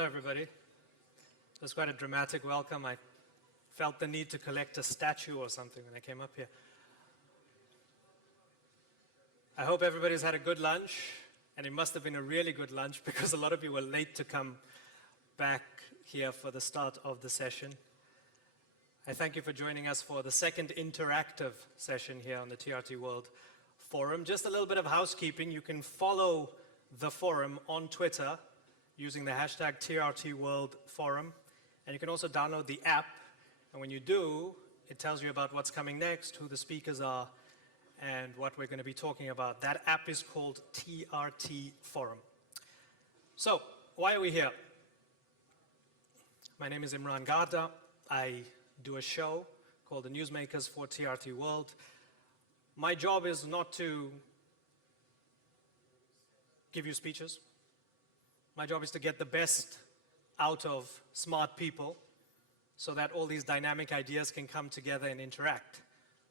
Hello, everybody. It was quite a dramatic welcome. I felt the need to collect a statue or something when I came up here. I hope everybody's had a good lunch, and it must have been a really good lunch because a lot of you were late to come back here for the start of the session. I thank you for joining us for the second interactive session here on the TRT World Forum. Just a little bit of housekeeping. You can follow the forum on Twitter using the hashtag TRT World Forum. And you can also download the app. And when you do, it tells you about what's coming next, who the speakers are, and what we're going to be talking about. That app is called TRT Forum. So, why are we here? My name is Imran Garda. I do a show called The Newsmakers for TRT World. My job is not to give you speeches. My job is to get the best out of smart people so that all these dynamic ideas can come together and interact,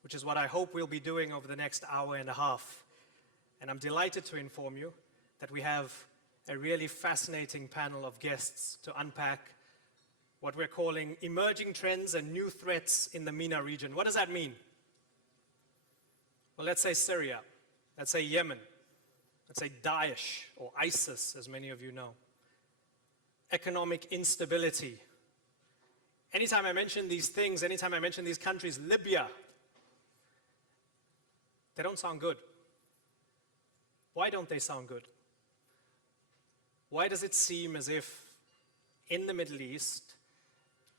which is what I hope we'll be doing over the next hour and a half. And I'm delighted to inform you that we have a really fascinating panel of guests to unpack what we're calling emerging trends and new threats in the MENA region. What does that mean? Well, let's say Syria, let's say Yemen, let's say Daesh or ISIS, as many of you know. Economic instability. Anytime I mention these things, anytime I mention these countries, Libya, they don't sound good. Why don't they sound good? Why does it seem as if in the Middle East,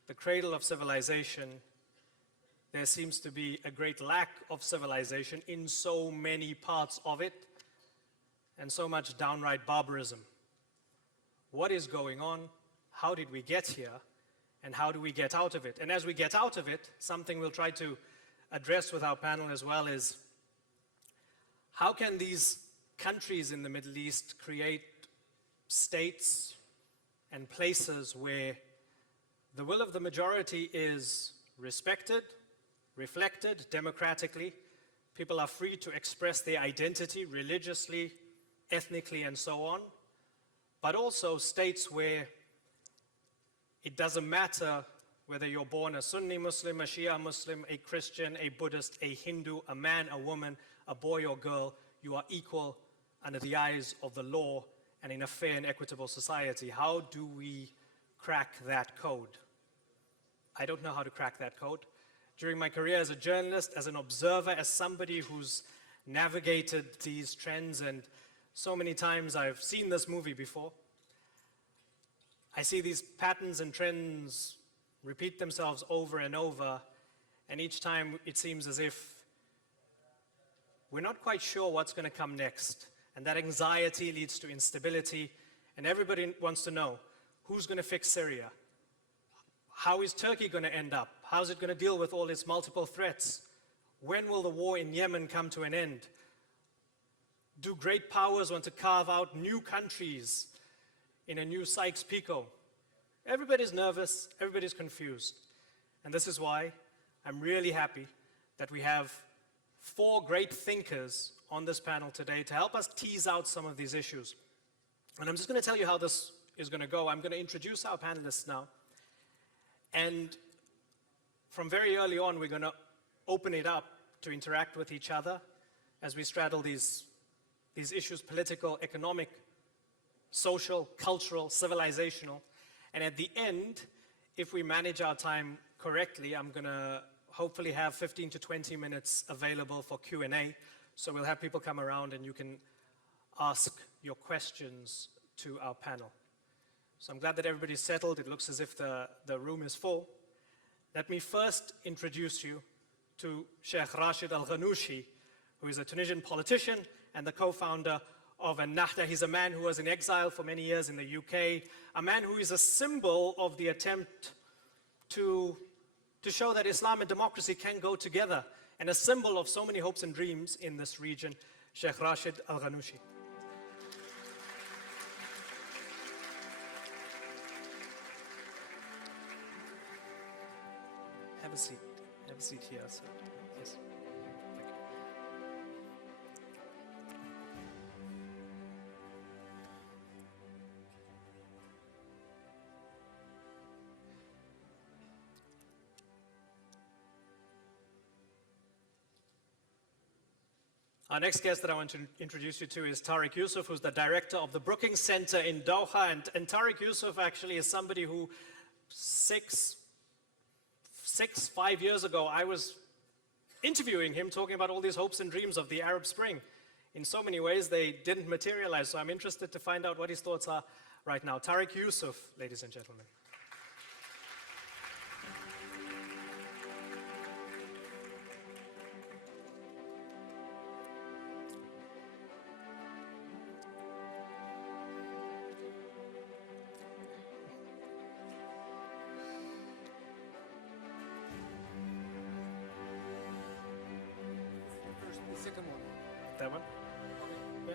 the cradle of civilization, there seems to be a great lack of civilization in so many parts of it, and so much downright barbarism? What is going on? How did we get here? And how do we get out of it? And as we get out of it, something we'll try to address with our panel as well is, how can these countries in the Middle East create states and places where the will of the majority is respected, reflected democratically, people are free to express their identity religiously, ethnically, and so on, but also states where it doesn't matter whether you're born a Sunni Muslim, a Shia Muslim, a Christian, a Buddhist, a Hindu, a man, a woman, a boy or girl, you are equal under the eyes of the law and in a fair and equitable society. How do we crack that code? I don't know how to crack that code. During my career as a journalist, as an observer, as somebody who's navigated these trends, and so many times I've seen this movie before, I see these patterns and trends repeat themselves over and over, and each time it seems as if we're not quite sure what's going to come next. And that anxiety leads to instability, and everybody wants to know, who's going to fix Syria? How is Turkey going to end up? How's it going to deal with all its multiple threats? When will the war in Yemen come to an end? Do great powers want to carve out new countries in a new Sykes-Picot? Everybody's nervous, everybody's confused. And this is why I'm really happy that we have 4 great thinkers on this panel today to help us tease out some of these issues. And I'm just going to tell you how this is going to go. I'm going to introduce our panelists now. And from very early on, we're going to open it up to interact with each other as we straddle these issues: political, economic, social, cultural, civilizational. And at the end, if we manage our time correctly, I'm going to hopefully have 15 to 20 minutes available for Q&A. So we'll have people come around and you can ask your questions to our panel. So I'm glad that everybody's settled. It looks as if the room is full. Let me first introduce you to Sheikh Rached Al-Ghannouchi, who is a Tunisian politician and the co-founder of Ennahdha. He's a man who was in exile for many years in the UK, a man who is a symbol of the attempt to show that Islam and democracy can go together, and a symbol of so many hopes and dreams in this region. Sheikh Rached Al-Ghannouchi. Have a seat. Have a seat here, sir. Yes. Thank you. Our next guest that I want to introduce you to is Tarik Yousef, who's the director of the Brookings Center in Doha. And Tarik Yousef actually is somebody who 5 years ago, I was interviewing him, talking about all these hopes and dreams of the Arab Spring. In so many ways, they didn't materialize, so I'm interested to find out what his thoughts are right now. Tarik Yousef, ladies and gentlemen. The second one. That one? Yeah.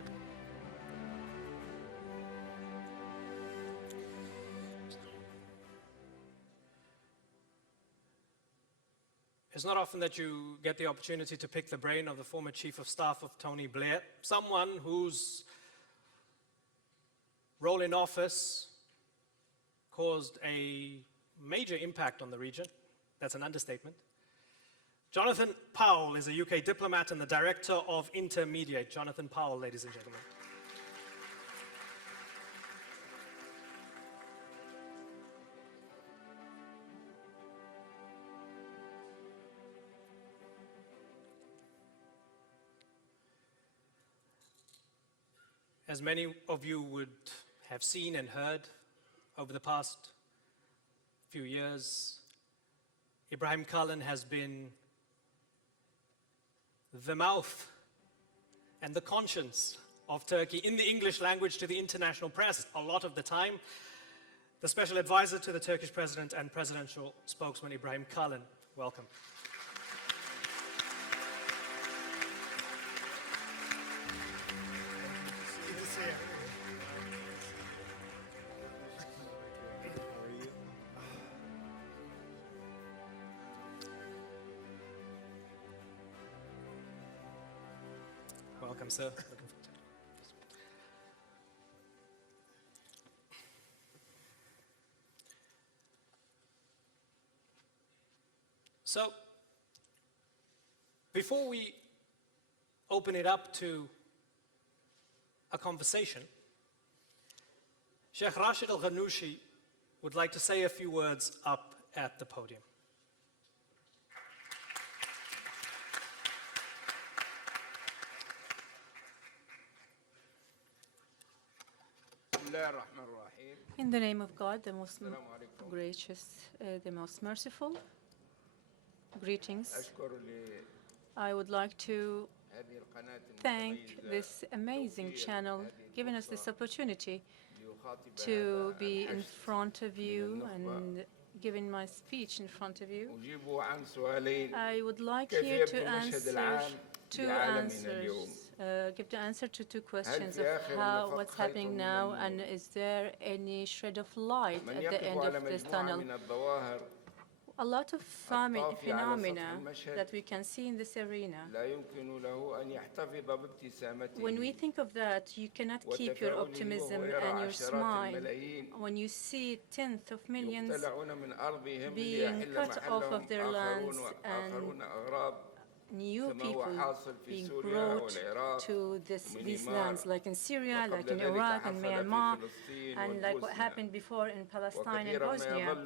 It's not often that you get the opportunity to pick the brain of the former Chief of Staff of Tony Blair, someone whose role in office caused a major impact on the region. That's an understatement. Jonathan Powell is a UK diplomat and the director of Intermediate. Jonathan Powell, ladies and gentlemen. As many of you would have seen and heard over the past few years, Ibrahim Kalin has been the mouth and the conscience of Turkey in the English language to the international press a lot of the time. The special advisor to the Turkish president and presidential spokesman Ibrahim Kalin. Welcome. Welcome, sir. Looking forward to it. So, before we open it up to a conversation, Sheikh Rached al-Ghannouchi would like to say a few words up at the podium. In the name of God, the most gracious, the most merciful, greetings. I would like to thank this amazing channel giving us this opportunity to be in front of you and giving my speech in front of you. I would like here to answer two answers. Give the answer to two questions of what's happening now, and is there any shred of light at the end of this tunnel? A lot of phenomena that we can see in this arena. When we think of that, you cannot keep your optimism and your smile when you see tenths of millions being cut off of their lands and new people being brought to these lands, like in Syria, like in Iraq and Myanmar, and like what happened before in Palestine and Bosnia.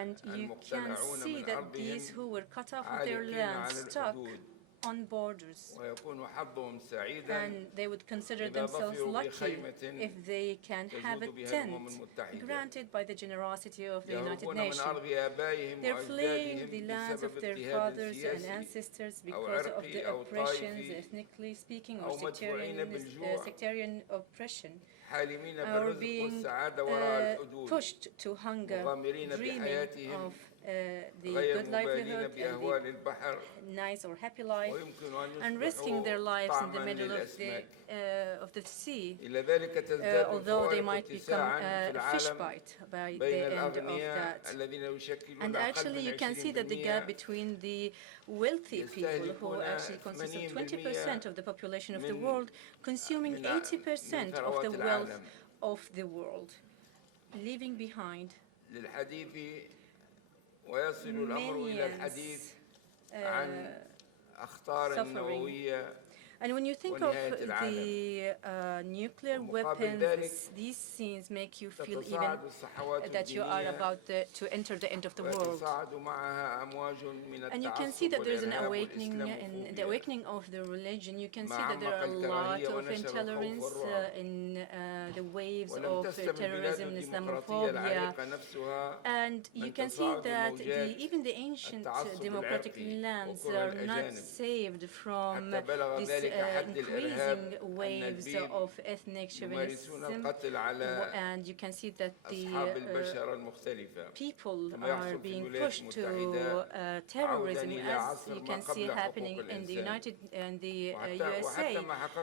And you can see that these who were cut off of their lands stuck on borders, and they would consider themselves lucky if they can have a tent granted by the generosity of the United Nations. They're fleeing the lands of their fathers and ancestors because of the oppressions, ethnically speaking, or sectarian oppression, or being pushed to hunger, dreaming of the good livelihood and the nice or happy life, and risking their lives in the middle of the sea, although they might become fish bite by the end of that. And actually you can see that the gap between the wealthy people, who actually consist of 20% of the population of the world, consuming 80% of the wealth of the world, leaving behind millions suffering And when you think of the nuclear weapons, these scenes make you feel even that you are about to enter the end of the world. And you can see that there is an awakening, in the awakening of the religion. You can see that there are a lot of intolerance in the waves of terrorism and Islamophobia. And you can see that even the ancient democratic lands are not saved from this increasing waves of ethnic chauvinism, and you can see that the people are being pushed to terrorism, as you can see happening in the USA,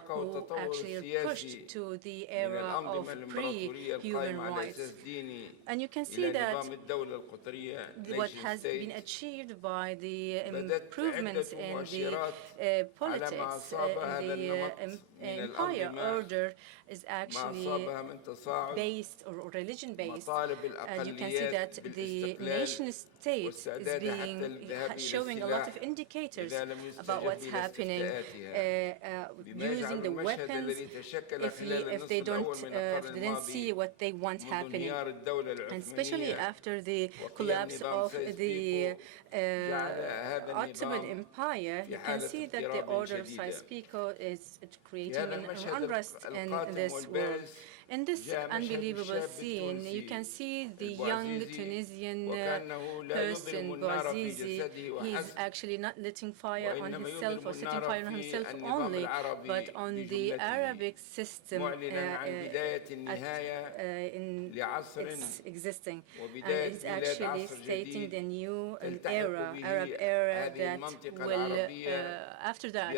who actually are pushed to the era of pre-human rights. And you can see that what has been achieved by the improvements in the politics, in the empire order, is actually based or religion-based. And you can see that the nation state is showing a lot of indicators about what's happening, using the weapons if they didn't see what they want happening. And especially after the collapse of the Ottoman Empire, you can see that the order of Sykes-Picot is creating an unrest in this world. In this unbelievable scene, you can see the young Tunisian person, Bouazizi. He's actually not letting fire on himself or setting fire on himself only, but on the Arabic system it's existing. And he's actually stating the new Arab era that will, after that,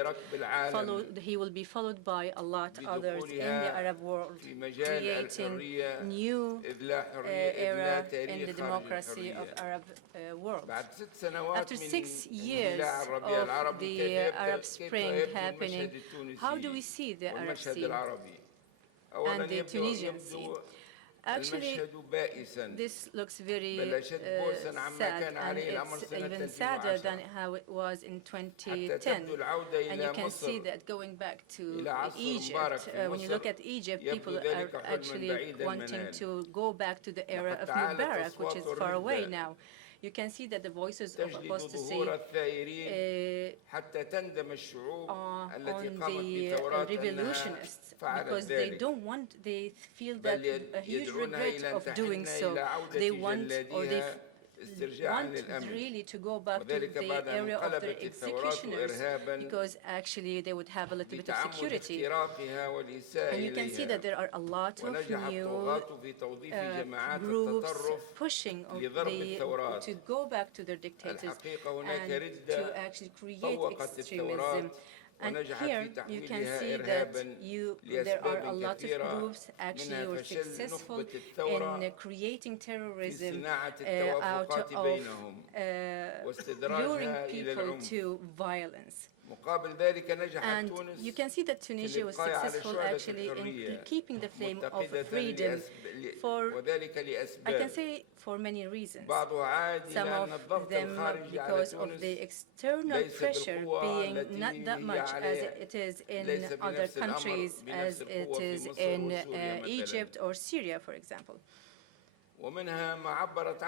he will be followed by a lot others in the Arab world, creating new era in the democracy of Arab world. After 6 years of the Arab Spring happening, how do we see the Arab scene and the Tunisian scene? Actually, this looks very sad, and it's even sadder than how it was in 2010. And you can see that going back to Egypt, when you look at Egypt, people are actually wanting to go back to the era of Mubarak, which is far away now. You can see that the voices of apostasy on the revolutionists, because they feel that a huge regret of doing so. They want, or they want really to go back to the area of the executioners, because actually they would have a little bit of security. And you can see that there are a lot of new groups pushing to go back to their dictators and to actually create extremism. And here you can see that there are a lot of groups actually were successful in creating terrorism out of luring people to violence. And you can see that Tunisia was successful actually in keeping the flame of freedom for, I can say, for many reasons. Some of them because of the external pressure being not that much as it is in other countries, as it is in Egypt or Syria, for example.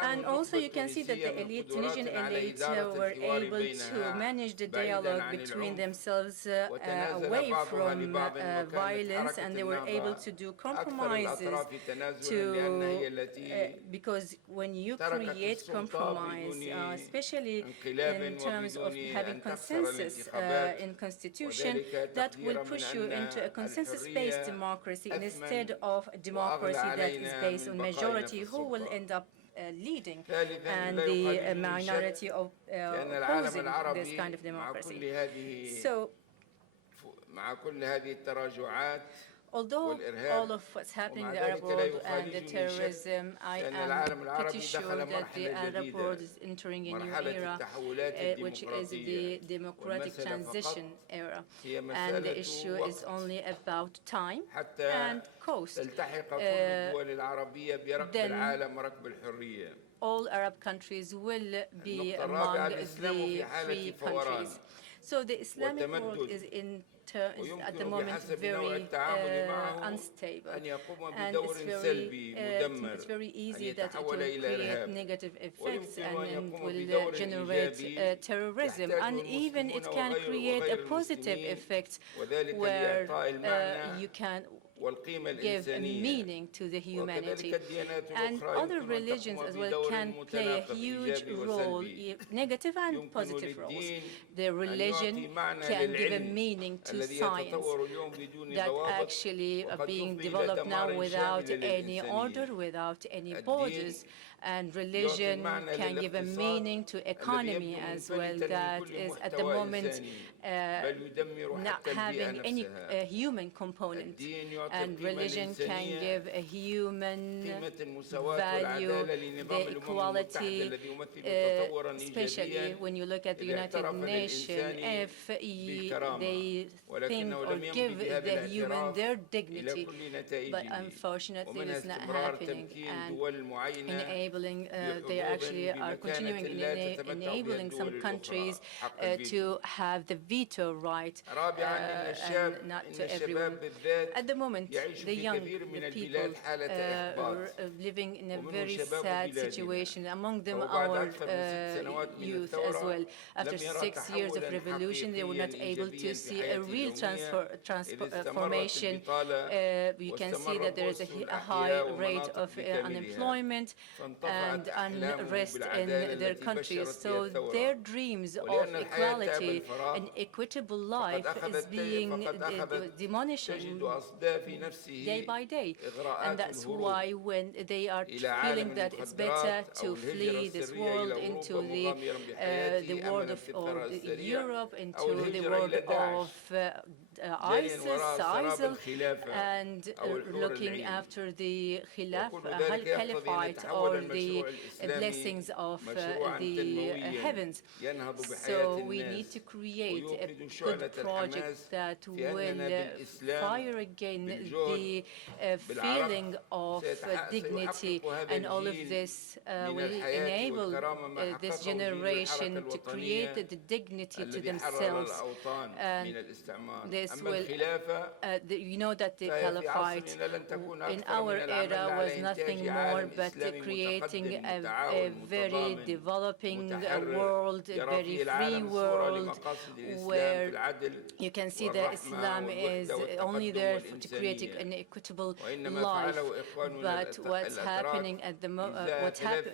And also you can see that the Tunisian elite were able to manage the dialogue between themselves away from violence, and they were able to do compromises because when you create compromise, especially in terms of having consensus in constitution, that will push you into a consensus-based democracy instead of a democracy that is based on majority who will end up leading and the minority of opposing this kind of democracy. So, although all of what's happening in the Arab world and the terrorism, I am pretty sure that the Arab world is entering a new era, which is the democratic transition era. And the issue is only about time and cost. Then all Arab countries will be among the free countries. So the Islamic world is is at the moment very unstable, and it's very easy that it will create negative effects and will generate terrorism, and even it can create a positive effect where you can give a meaning to the humanity. And other religions as well can play a huge role, negative and positive roles. The religion can give a meaning to science that actually are being developed now without any order, without any borders. And religion can give a meaning to economy as well, that is at the moment not having any human component. And religion can give a human value, the equality, especially when you look at the United Nations, if they think or give the human their dignity. But unfortunately, it's not happening. And they actually are continuing in enabling some countries to have the veto right, and not to everyone. At the moment, the young people are living in a very sad situation, among them our youth as well. After 6 years of revolution, they were not able to see a real transformation. You can see that there is a high rate of unemployment and unrest in their countries. So their dreams of equality and equitable life is being diminishing day by day. And that's why when they are feeling that it's better to flee this world into the world of Europe, into the world of ISIL, and looking after the caliphate or the blessings of the heavens. So we need to create a good project that will fire again the feeling of dignity, and all of this will enable this generation to create the dignity to themselves. And this will, you know that the caliphate in our era was nothing more but creating a very developing world, a very free world, where you can see that Islam is only there to create an equitable life. But what's happening at the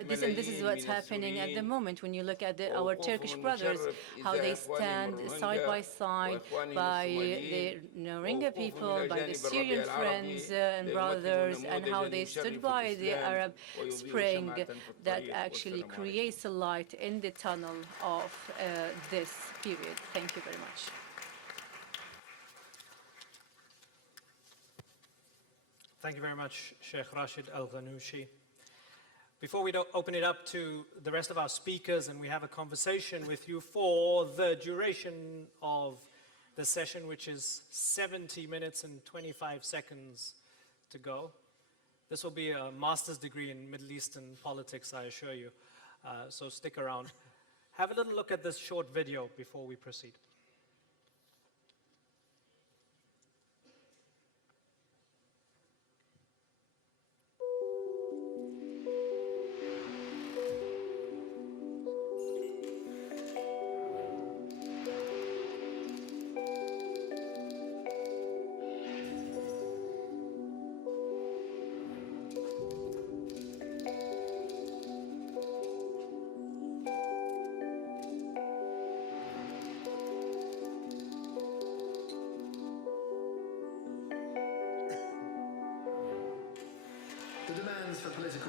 this is what's happening at the moment when you look at our Turkish brothers, how they stand side by side by the Rohingya people, by the Syrian friends and brothers, and how they stood by the Arab Spring that actually creates a light in the tunnel of this period. Thank you very much. Thank you very much, Sheikh Rached Al-Ghannouchi. Before we open it up to the rest of our speakers and we have a conversation with you for the duration of the session, which is 70 minutes and 25 seconds to go. This will be a master's degree in Middle Eastern politics, I assure you. So stick around. Have a little look at this short video before we proceed.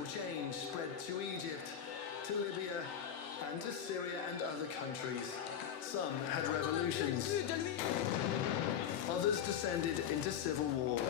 Change spread to Egypt, to Libya, and to Syria and other countries. Some had revolutions. Others descended into civil war.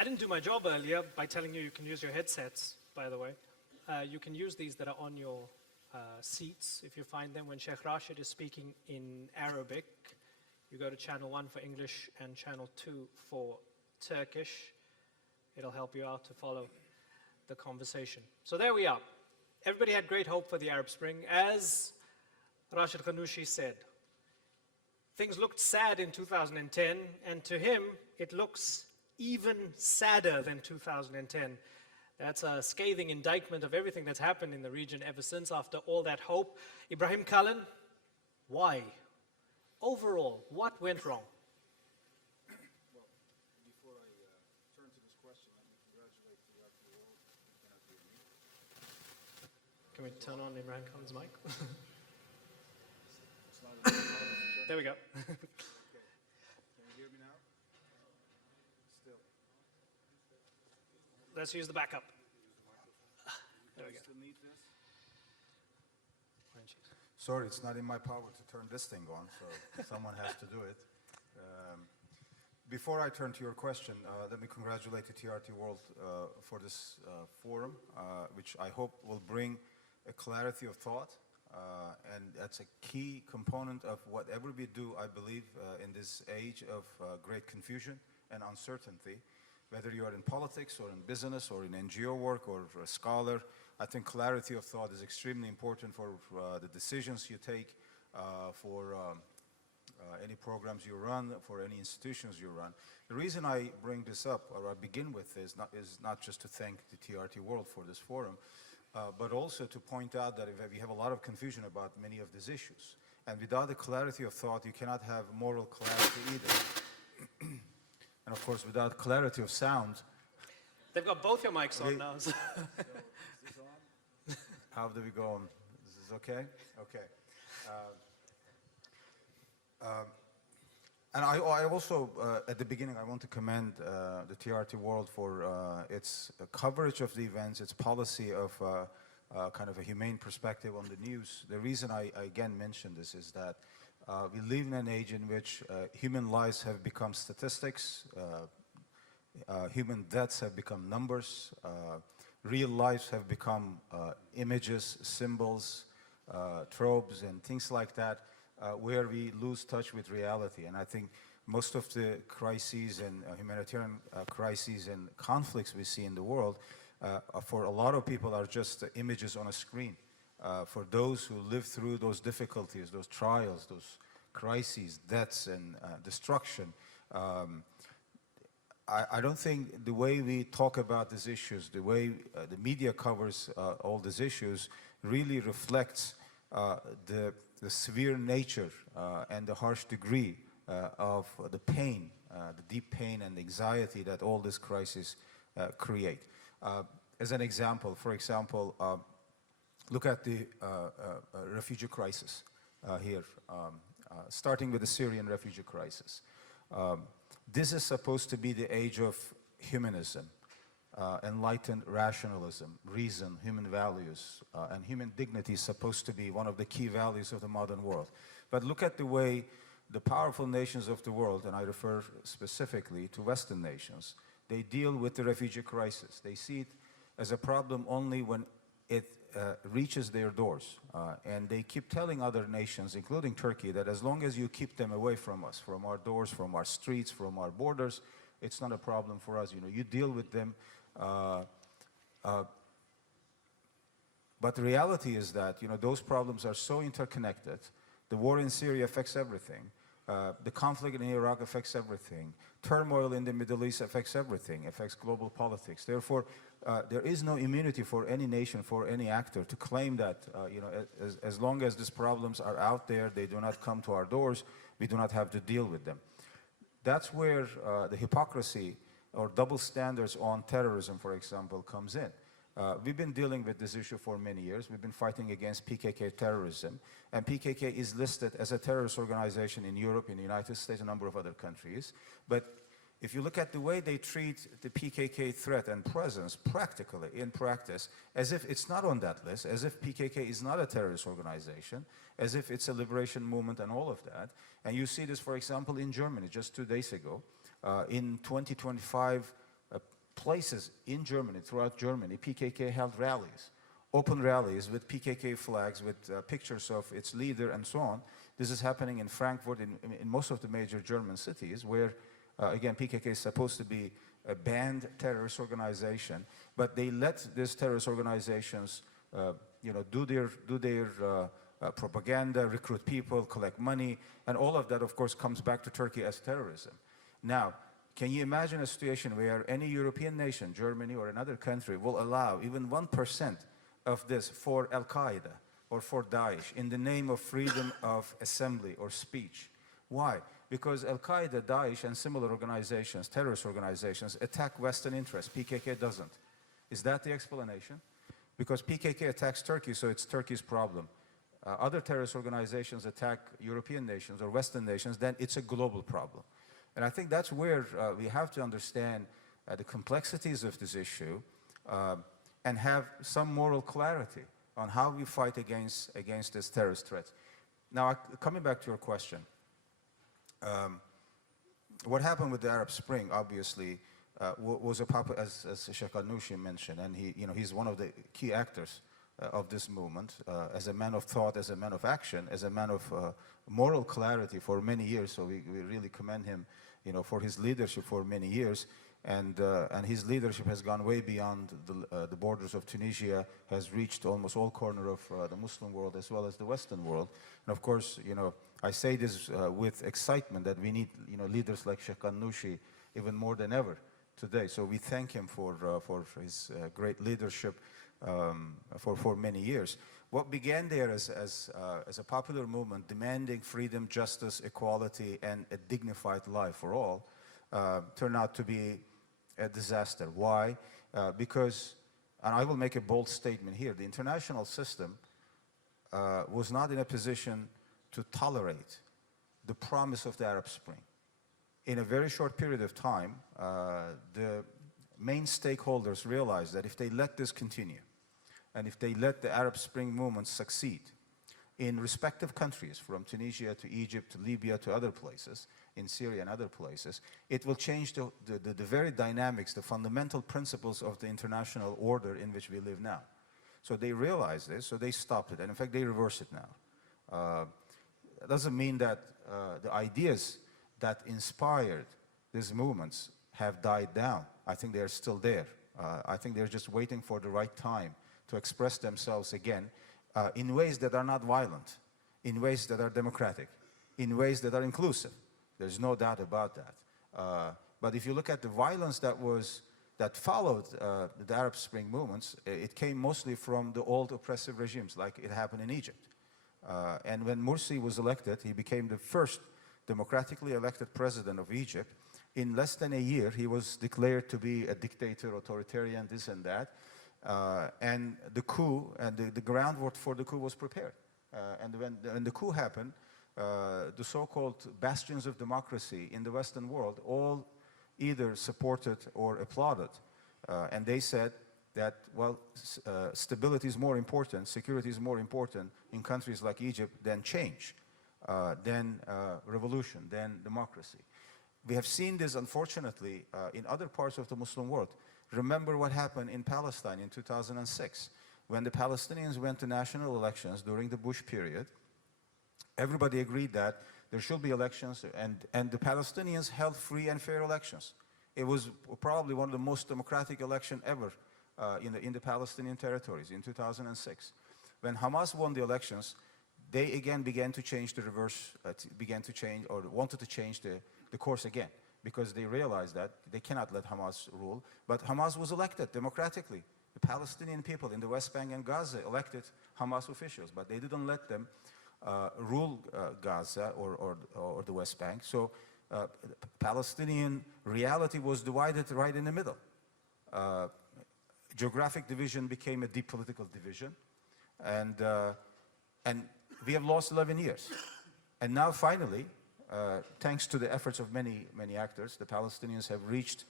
I didn't do my job earlier by telling you can use your headsets, by the way. You can use these that are on your seats if you find them. When Sheikh Rached is speaking in Arabic, you go to channel 1 for English and channel 2 for Turkish. It'll help you out to follow the conversation. So there we are. Everybody had great hope for the Arab Spring. As Rached Ghannouchi said, things looked sad in 2010, and to him, it looks even sadder than 2010. That's a scathing indictment of everything that's happened in the region ever since, after all that hope. Ibrahim, Kalin, why? Overall, what went wrong? Well, before I turn to this question, let me congratulate TRT World. You cannot hear me. Can we turn on Imran Khan's mic? It's not in my power to turn. There we go. Okay. Can you hear me now? Still. Let's use the backup. There we Do you go. still need this? Why don't you- Sorry, it's not in my power to turn this thing on, so someone has to do it. Before I turn to your question, let me congratulate the TRT World for this forum, which I hope will bring a clarity of thought, and that's a key component of whatever we do, I believe, in this age of great confusion and uncertainty. Whether you are in politics or in business or in NGO work or a scholar, I think clarity of thought is extremely important for the decisions you take, for any programs you run, for any institutions you run. The reason I bring this up, or I begin with this, is not just to thank the TRT World for this forum, but also to point out that we have a lot of confusion about many of these issues. And without the clarity of thought, you cannot have moral clarity either. And of course, without clarity of sound. They've got both your mics on now. So. So, is this on? How do we go on? This is okay? Okay. And I also, at the beginning, I want to commend the TRT World for its coverage of the events, its policy of kind of a humane perspective on the news. The reason I again mention this is that we live in an age in which human lives have become statistics, human deaths have become numbers, real lives have become images, symbols, tropes, and things like that, where we lose touch with reality. And I think most of the crises and humanitarian crises and conflicts we see in the world, for a lot of people, are just images on a screen. For those who live through those difficulties, those trials, those crises, deaths, and destruction, I don't think the way we talk about these issues, the way the media covers all these issues, really reflects the severe nature and the harsh degree of the pain, the deep pain and anxiety that all these crises create. As an example, for example, look at the refugee crisis here, starting with the Syrian refugee crisis. This is supposed to be the age of humanism, enlightened rationalism, reason, human values, and human dignity is supposed to be one of the key values of the modern world. But look at the way the powerful nations of the world, and I refer specifically to Western nations, they deal with the refugee crisis. They see it as a problem only when it reaches their doors. And they keep telling other nations, including Turkey, that as long as you keep them away from us, from our doors, from our streets, from our borders, it's not a problem for us. You know, you deal with them. But the reality is that, you know, those problems are so interconnected. The war in Syria affects everything. The conflict in Iraq affects everything. Turmoil in the Middle East affects everything, affects global politics. Therefore, there is no immunity for any nation, for any actor to claim that, you know, as long as these problems are out there, they do not come to our doors, we do not have to deal with them. That's where the hypocrisy or double standards on terrorism, for example, comes in. We've been dealing with this issue for many years. We've been fighting against PKK terrorism, and PKK is listed as a terrorist organization in Europe, in the United States, a number of other countries. But if you look at the way they treat the PKK threat and presence practically, in practice, as if it's not on that list, as if PKK is not a terrorist organization, as if it's a liberation movement and all of that. And you see this, for example, in Germany just 2 days ago. In 2025, places in Germany, throughout Germany, PKK held rallies, open rallies with PKK flags, with pictures of its leader and so on. This is happening in Frankfurt, in most of the major German cities, where, again, PKK is supposed to be a banned terrorist organization, but they let these terrorist organizations, do their propaganda, recruit people, collect money, and all of that, of course, comes back to Turkey as terrorism. Now, can you imagine a situation where any European nation, Germany or another country, will allow even 1% of this for Al-Qaeda or for Daesh in the name of freedom of assembly or speech? Why? Because Al-Qaeda, Daesh, and similar organizations, terrorist organizations, attack Western interests. PKK doesn't. Is that the explanation? Because PKK attacks Turkey, so it's Turkey's problem. Other terrorist organizations attack European nations or Western nations, then it's a global problem. And I think that's where we have to understand the complexities of this issue and have some moral clarity on how we fight against this terrorist threat. Now, coming back to your question, what happened with the Arab Spring, obviously, was as Sheikh Ghannouchi mentioned, and he's one of the key actors of this movement, as a man of thought, as a man of action, as a man of moral clarity for many years. So we really commend him, for his leadership for many years. And his leadership has gone way beyond the borders of Tunisia, has reached almost all corners of the Muslim world as well as the Western world. And of course, I say this with excitement that we need, leaders like Sheikh Ghannouchi even more than ever today. So we thank him for his great leadership for many years. What began there as a popular movement demanding freedom, justice, equality, and a dignified life for all turned out to be a disaster. Why? Because, and I will make a bold statement here, the international system was not in a position to tolerate the promise of the Arab Spring. In a very short period of time, the main stakeholders realized that if they let this continue, and if they let the Arab Spring movement succeed in respective countries, from Tunisia to Egypt to Libya to other places, in Syria and other places, it will change the very dynamics, the fundamental principles of the international order in which we live now. So they realized this, so they stopped it, and in fact they reverse it now. It doesn't mean that the ideas that inspired these movements have died down. I think they're still there. I think they're just waiting for the right time to express themselves again in ways that are not violent, in ways that are democratic, in ways that are inclusive. There's no doubt about that. But if you look at the violence that followed the Arab Spring movements, it came mostly from the old oppressive regimes, like it happened in Egypt. And when Morsi was elected, he became the first democratically elected president of Egypt. In less than a year, he was declared to be a dictator, authoritarian, this and that. And the coup, and the groundwork for the coup was prepared. And when the coup happened, the so-called bastions of democracy in the Western world all either supported or applauded. And they said that, well, stability is more important, security is more important in countries like Egypt than change, than revolution, than democracy. We have seen this, unfortunately, in other parts of the Muslim world. Remember what happened in Palestine in 2006. When the Palestinians went to national elections during the Bush period, everybody agreed that there should be elections, and the Palestinians held free and fair elections. It was probably one of the most democratic elections ever in the Palestinian territories in 2006. When Hamas won the elections, they again began to change the reverse, began to change, or wanted to change the course again, because they realized that they cannot let Hamas rule. But Hamas was elected democratically. The Palestinian people in the West Bank and Gaza elected Hamas officials, but they didn't let them rule Gaza or the West Bank. So Palestinian reality was divided right in the middle. Geographic division became a deep political division, and we have lost 11 years. And now finally, thanks to the efforts of many actors, the Palestinians have reached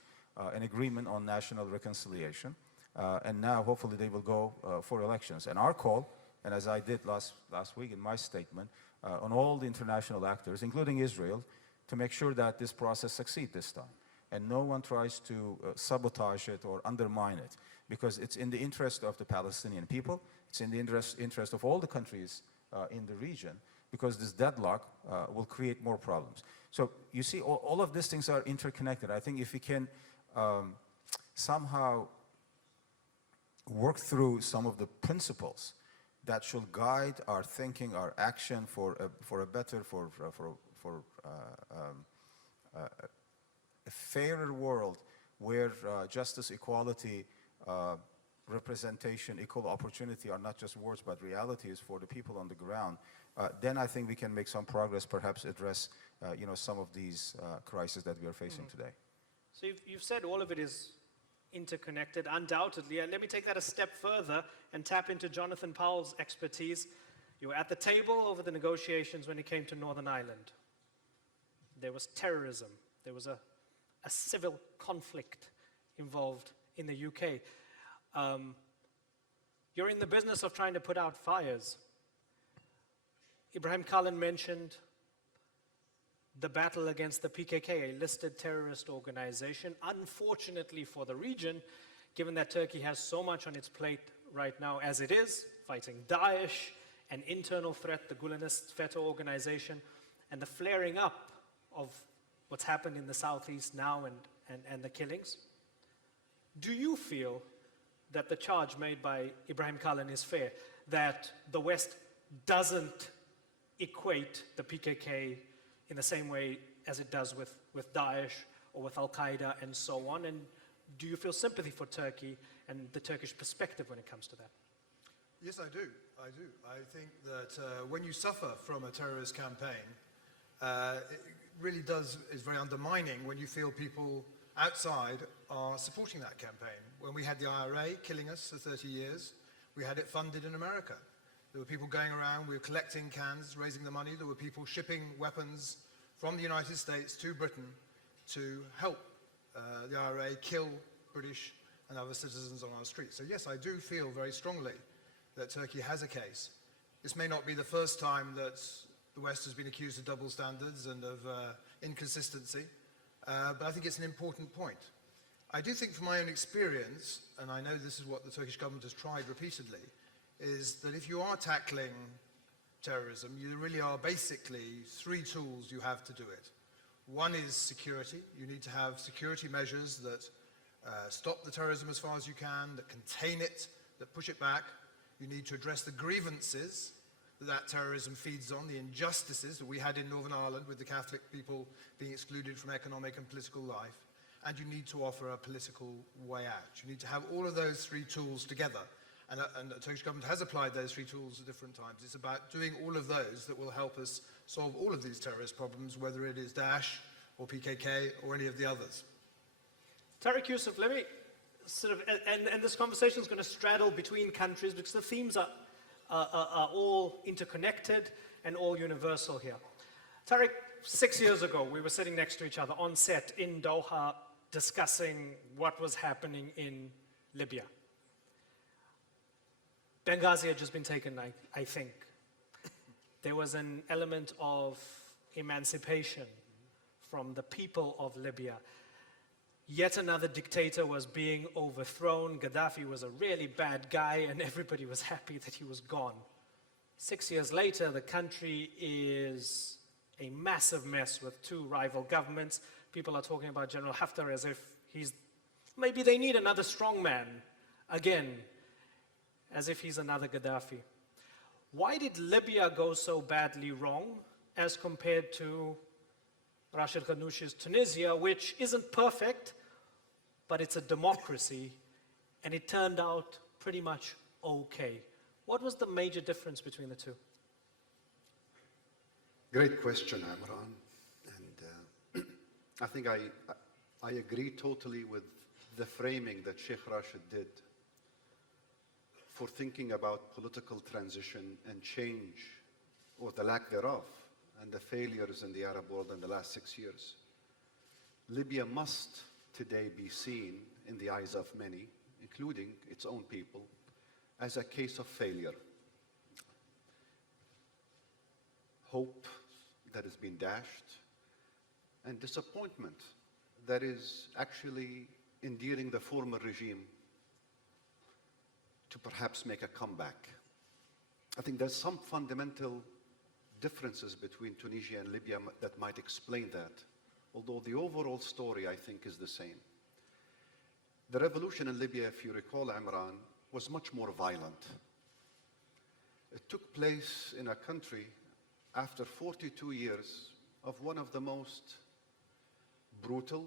an agreement on national reconciliation, and now hopefully they will go for elections. And our call, and as I did last week in my statement, on all the international actors, including Israel, to make sure that this process succeeds this time. and no one tries to sabotage it or undermine it, because it's in the interest of the Palestinian people, it's in the interest of all the countries in the region, because this deadlock will create more problems. So you see, all of these things are interconnected. I think if we can somehow work through some of the principles that should guide our thinking, our action for a better, a fairer world where justice, equality, representation, equal opportunity are not just words but realities for the people on the ground, then I think we can make some progress, perhaps address some of these crises that we are facing today. So you've said all of it is interconnected, undoubtedly, and let me take that a step further and tap into Jonathan Powell's expertise. You were at the table over the negotiations when it came to Northern Ireland. There was terrorism. There was a civil conflict involved in the UK. You're in the business of trying to put out fires. Ibrahim Kalin mentioned the battle against the PKK, a listed terrorist organization. Unfortunately for the region, given that Turkey has so much on its plate right now as it is, fighting Daesh, an internal threat, the Gulenist FETÖ organization, and the flaring up of what's happened in the southeast now and the killings. Do you feel that the charge made by Ibrahim Kalin is fair, that the West doesn't equate the PKK in the same way as it does with Daesh or with Al-Qaeda and so on? And do you feel sympathy for Turkey and the Turkish perspective when it comes to that? Yes, I do. I do. I think that when you suffer from a terrorist campaign, it really is very undermining when you feel people outside are supporting that campaign. When we had the IRA killing us for 30 years, we had it funded in America. There were people going around, we were collecting cans, raising the money. There were people shipping weapons from the United States to Britain to help the IRA kill British and other citizens on our streets. So yes, I do feel very strongly that Turkey has a case. This may not be the first time that the West has been accused of double standards and of inconsistency, but I think it's an important point. I do think from my own experience, and I know this is what the Turkish government has tried repeatedly, is that if you are tackling terrorism, you really are basically three tools you have to do it. One is security. You need to have security measures that stop the terrorism as far as you can, that contain it, that push it back. You need to address the grievances that terrorism feeds on, the injustices that we had in Northern Ireland with the Catholic people being excluded from economic and political life. And you need to offer a political way out. You need to have all of those three tools together. And the Turkish government has applied those three tools at different times. It's about doing all of those that will help us solve all of these terrorist problems, whether it is Daesh or PKK or any of the others. Tarik, Yousef, let me sort of, and this conversation is going to straddle between countries because the themes are all interconnected and all universal here. Tarik, 6 years ago, we were sitting next to each other on set in Doha discussing what was happening in Libya. Benghazi had just been taken, I think. There was an element of emancipation from the people of Libya. Yet another dictator was being overthrown. Gaddafi was a really bad guy, and everybody was happy that he was gone. 6 years later, the country is a massive mess with two rival governments. People are talking about General Haftar as if maybe they need another strongman again, as if he's another Gaddafi. Why did Libya go so badly wrong as compared to Rached Ghannouchi's Tunisia, which isn't perfect, but it's a democracy, and it turned out pretty much okay? What was the major difference between the two? Great question, Imran. And I think I agree totally with the framing that Sheikh Rached did for thinking about political transition and change, or the lack thereof, and the failures in the Arab world in the last 6 years. Libya must today be seen in the eyes of many, including its own people, as a case of failure. Hope that has been dashed, and disappointment that is actually endearing the former regime to perhaps make a comeback. I think there's some fundamental differences between Tunisia and Libya that might explain that, although the overall story, I think, is the same. The revolution in Libya, if you recall, Imran, was much more violent. It took place in a country after 42 years of one of the most brutal,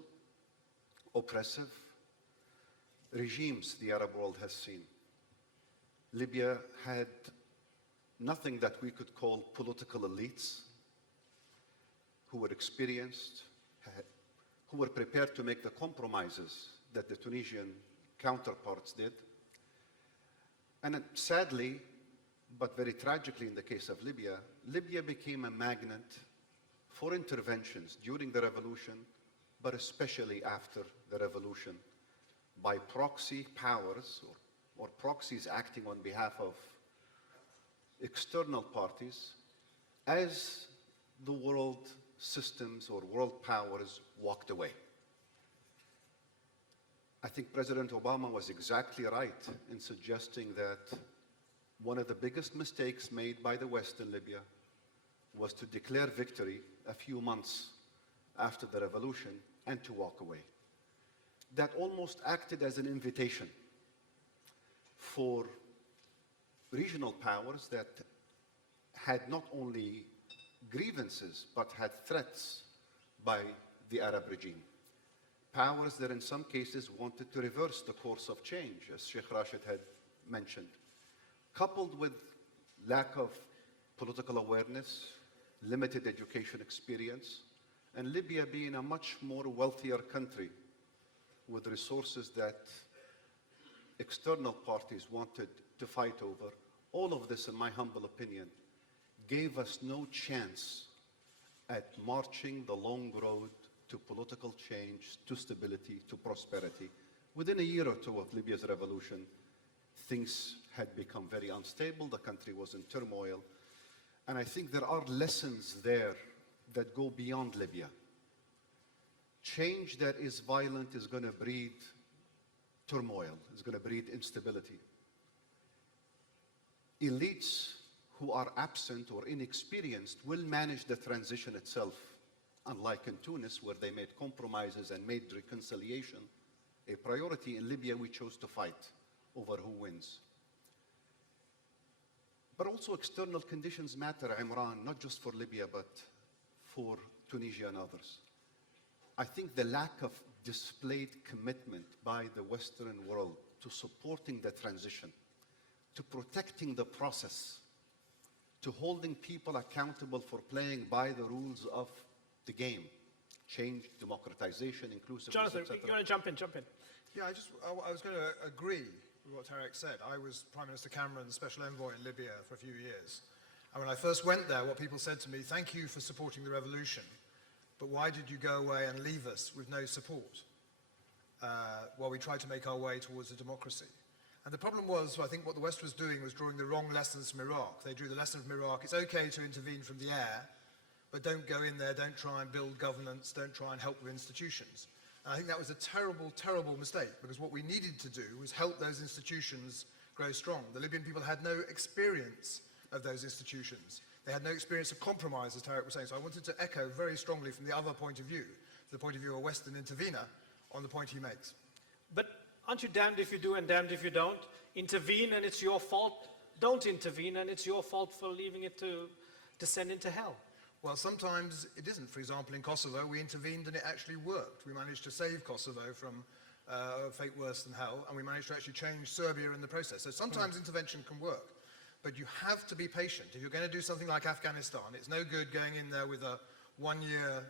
oppressive regimes the Arab world has seen. Libya had nothing that we could call political elites who were experienced, who were prepared to make the compromises that the Tunisian counterparts did. And sadly, but very tragically in the case of Libya, Libya became a magnet for interventions during the revolution, but especially after the revolution, by proxy powers or proxies acting on behalf of external parties as the world systems or world powers walked away. I think President Obama was exactly right in suggesting that one of the biggest mistakes made by the West in Libya was to declare victory a few months after the revolution and to walk away. That almost acted as an invitation for regional powers that had not only grievances but had threats by the Arab regime. Powers that in some cases wanted to reverse the course of change, as Sheikh Rached had mentioned, coupled with lack of political awareness, limited education experience, and Libya being a much more wealthier country with resources that external parties wanted to fight over. All of this, in my humble opinion, gave us no chance at marching the long road to political change, to stability, to prosperity. Within a year or two of Libya's revolution, things had become very unstable, the country was in turmoil, and I think there are lessons there that go beyond Libya. Change that is violent is going to breed turmoil, is going to breed instability. Elites who are absent or inexperienced will manage the transition itself, unlike in Tunis, where they made compromises and made reconciliation a priority. In Libya, we chose to fight over who wins. But also external conditions matter, Imran, not just for Libya, but for Tunisia and others. I think the lack of displayed commitment by the Western world to supporting the transition, to protecting the process, to holding people accountable for playing by the rules of the game, change, democratization, inclusiveness, Jonathan, etc. you want to jump in? Jump in. Yeah, I was going to agree with what Tarik said. I was Prime Minister Cameron's special envoy in Libya for a few years. And when I first went there, what people said to me, thank you for supporting the revolution, but why did you go away and leave us with no support while we tried to make our way towards a democracy? And the problem was, I think what the West was doing was drawing the wrong lessons from Iraq. They drew the lesson from Iraq, it's okay to intervene from the air, but don't go in there, don't try and build governance, don't try and help with institutions. And I think that was a terrible, terrible mistake, because what we needed to do was help those institutions grow strong. The Libyan people had no experience of those institutions. They had no experience of compromise, as Tarik was saying. So I wanted to echo very strongly from the other point of view, the point of view of a Western intervener, on the point he makes. But aren't you damned if you do and damned if you don't? Intervene and it's your fault. Don't intervene and it's your fault for leaving it to descend into hell. Well, sometimes it isn't. For example, in Kosovo, we intervened and it actually worked. We managed to save Kosovo from a fate worse than hell, and we managed to actually change Serbia in the process. So sometimes intervention can work, but you have to be patient. If you're going to do something like Afghanistan, it's no good going in there with a one-year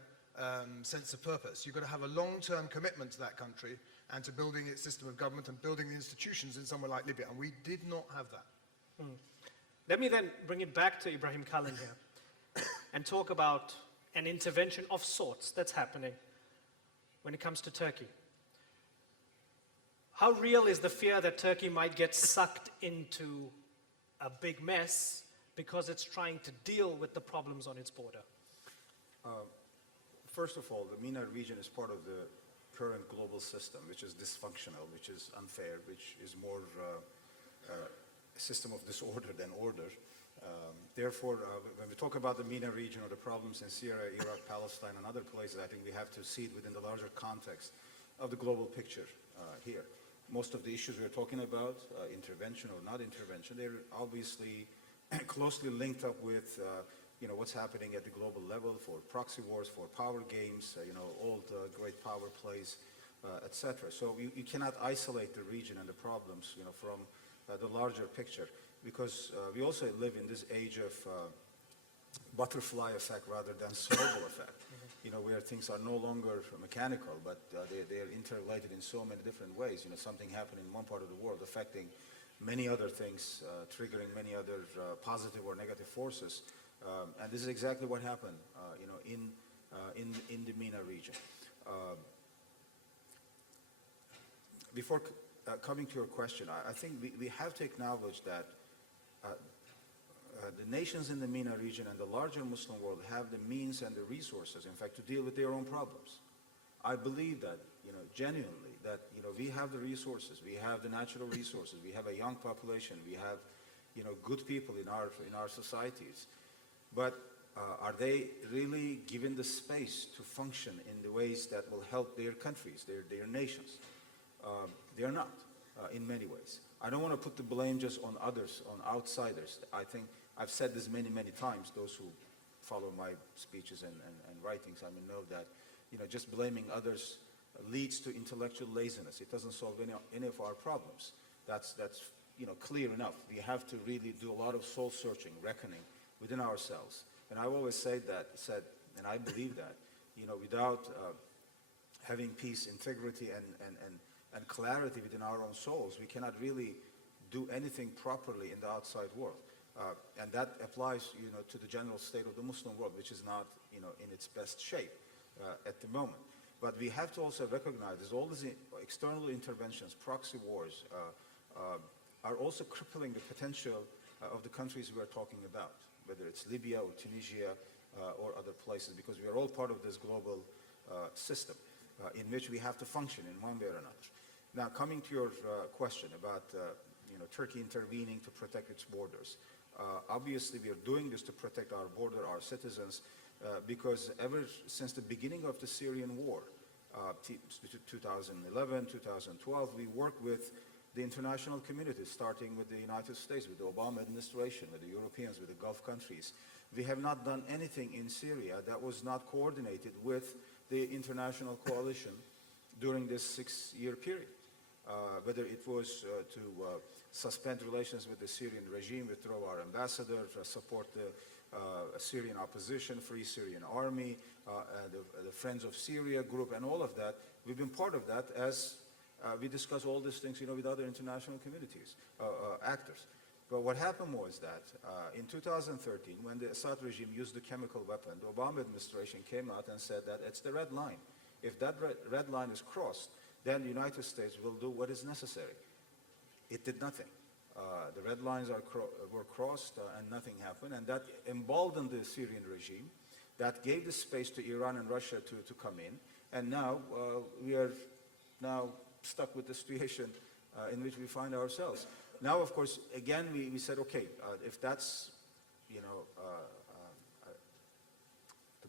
sense of purpose. You've got to have a long-term commitment to that country and to building its system of government and building the institutions in somewhere like Libya, and we did not have that. Let me then bring it back to Ibrahim Kalin here and talk about an intervention of sorts that's happening when it comes to Turkey. How real is the fear that Turkey might get sucked into a big mess because it's trying to deal with the problems on its border? First of all, the MENA region is part of the current global system, which is dysfunctional, which is unfair, which is more a system of disorder than order. Therefore, when we talk about the MENA region or the problems in Syria, Iraq, Palestine, and other places, I think we have to see it within the larger context of the global picture here. Most of the issues we're talking about, intervention or not intervention, they're obviously closely linked up with what's happening at the global level for proxy wars, for power games, old great power plays, etc. So you cannot isolate the region and the problems, from the larger picture, because we also live in this age of butterfly effect rather than snowball effect, where things are no longer mechanical, but they are interrelated in so many different ways. Something happened in one part of the world affecting many other things, triggering many other positive or negative forces. And this is exactly what happened, in the MENA region. Before coming to your question, I think we have to acknowledge that the nations in the MENA region and the larger Muslim world have the means and the resources, in fact, to deal with their own problems. I believe that, genuinely, that, we have the resources, we have the natural resources, we have a young population, we have, good people in our societies. But are they really given the space to function in the ways that will help their countries, their nations? They are not, in many ways. I don't want to put the blame just on others, on outsiders. I think I've said this many, many times. Those who follow my speeches and writings, know that, just blaming others leads to intellectual laziness. It doesn't solve any of our problems. That's clear enough. We have to really do a lot of soul searching, reckoning within ourselves. And I've always said, and I believe that, without having peace, integrity, and clarity within our own souls, we cannot really do anything properly in the outside world. And that applies, to the general state of the Muslim world, which is not, in its best shape at the moment. But we have to also recognize that all these external interventions, proxy wars, are also crippling the potential of the countries we are talking about, whether it's Libya or Tunisia or other places, because we are all part of this global system in which we have to function in one way or another. Now, coming to your question about Turkey intervening to protect its borders. Obviously, we are doing this to protect our border, our citizens, because ever since the beginning of the Syrian war, 2011, 2012, we worked with the international community, starting with the United States, with the Obama administration, with the Europeans, with the Gulf countries. We have not done anything in Syria that was not coordinated with the international coalition during this 6-year period. Whether it was to suspend relations with the Syrian regime, withdraw our ambassador, support the Syrian opposition, Free Syrian Army, the Friends of Syria group, and all of that. We've been part of that as we discuss all these things, with other international communities, actors. But what happened was that in 2013, when the Assad regime used the chemical weapon, the Obama administration came out and said that it's the red line. If that red line is crossed, then the United States will do what is necessary. It did nothing. The red lines were crossed and nothing happened, and that emboldened the Syrian regime. That gave the space to Iran and Russia to come in, and now we are now stuck with the situation in which we find ourselves. Now, of course, again, we said, okay, if that's, the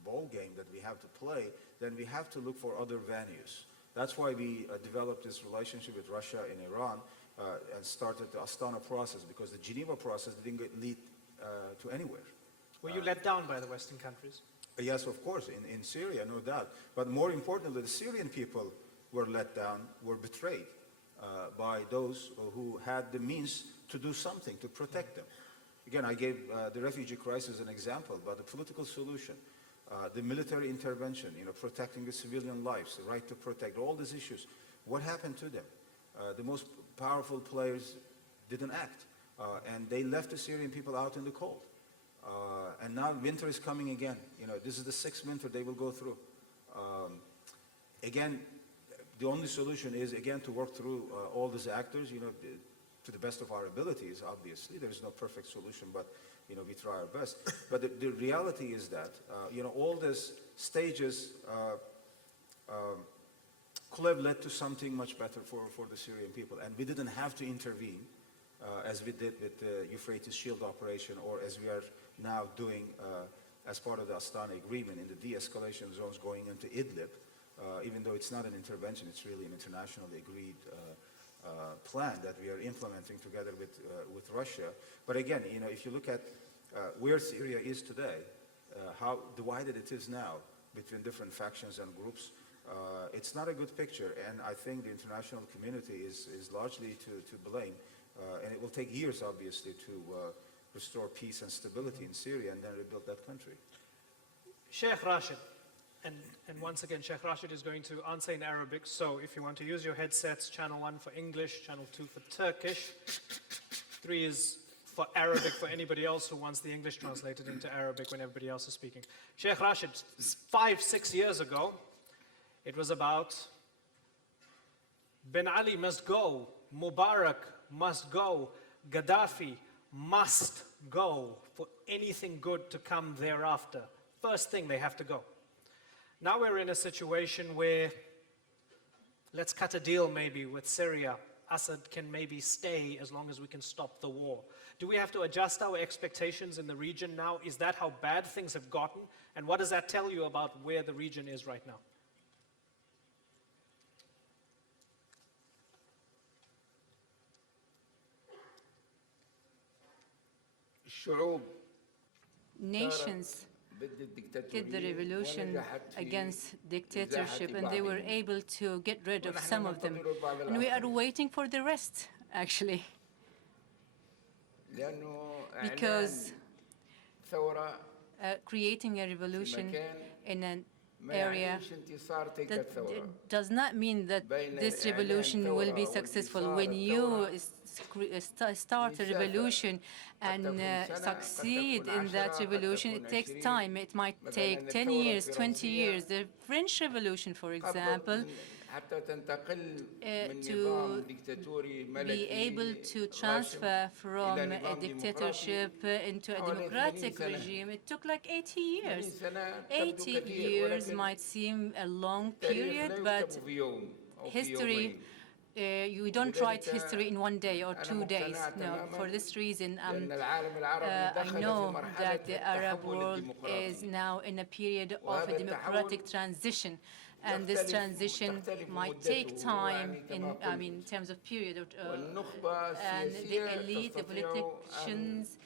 ball game that we have to play, then we have to look for other venues. That's why we developed this relationship with Russia and Iran and started the Astana process, because the Geneva process didn't lead to anywhere. Were you let down by the Western countries? Yes, of course, in Syria, no doubt. But more importantly, the Syrian people were let down, were betrayed by those who had the means to do something, to protect them. Again, I gave the refugee crisis an example, but the political solution, the military intervention, protecting the civilian lives, the right to protect, all these issues. What happened to them? The most powerful players didn't act, and they left the Syrian people out in the cold. And now winter is coming again. This is the 6th winter they will go through. Again, the only solution is, again, to work through all these actors, to the best of our abilities, obviously. There is no perfect solution, but, we try our best. But the reality is that, all these stages could have led to something much better for the Syrian people. And we didn't have to intervene as we did with the Euphrates Shield operation, or as we are now doing as part of the Astana agreement in the de-escalation zones going into Idlib. Even though it's not an intervention, it's really an internationally agreed plan that we are implementing together with Russia. But again, you know, if you look at where Syria is today, how divided it is now between different factions and groups, it's not a good picture. And I think the international community is largely to blame. And it will take years, obviously, to restore peace and stability in Syria and then rebuild that country. Sheikh Rached, and once again, Sheikh Rached is going to answer in Arabic. So if you want to use your headsets, channel 1 for English, channel 2 for Turkish, 3 is for Arabic for anybody else who wants the English translated into Arabic when everybody else is speaking. Sheikh Rached, 5-6 years ago, it was about Ben Ali must go, Mubarak must go, Gaddafi must go for anything good to come thereafter. First thing, they have to go. Now we're in a situation where let's cut a deal maybe with Syria. Assad can maybe stay as long as we can stop the war. Do we have to adjust our expectations in the region now? Is that how bad things have gotten? And what does that tell you about where the region is right now? Nations did the revolution against dictatorship, and they were able to get rid of some of them. And we are waiting for the rest, actually. Because creating a revolution in an area that does not mean that this revolution will be successful. When you start a revolution and succeed in that revolution, it takes time. It might take 10 years, 20 years. The French Revolution, for example, to be able to transfer from a dictatorship into a democratic regime, it took like 80 years. 80 years might seem a long period, but history, you don't write history in 1 day or 2 days. No, for this reason, I know that the Arab world is now in a period of a democratic transition. And this transition might take time in terms of period. And the elite, the politicians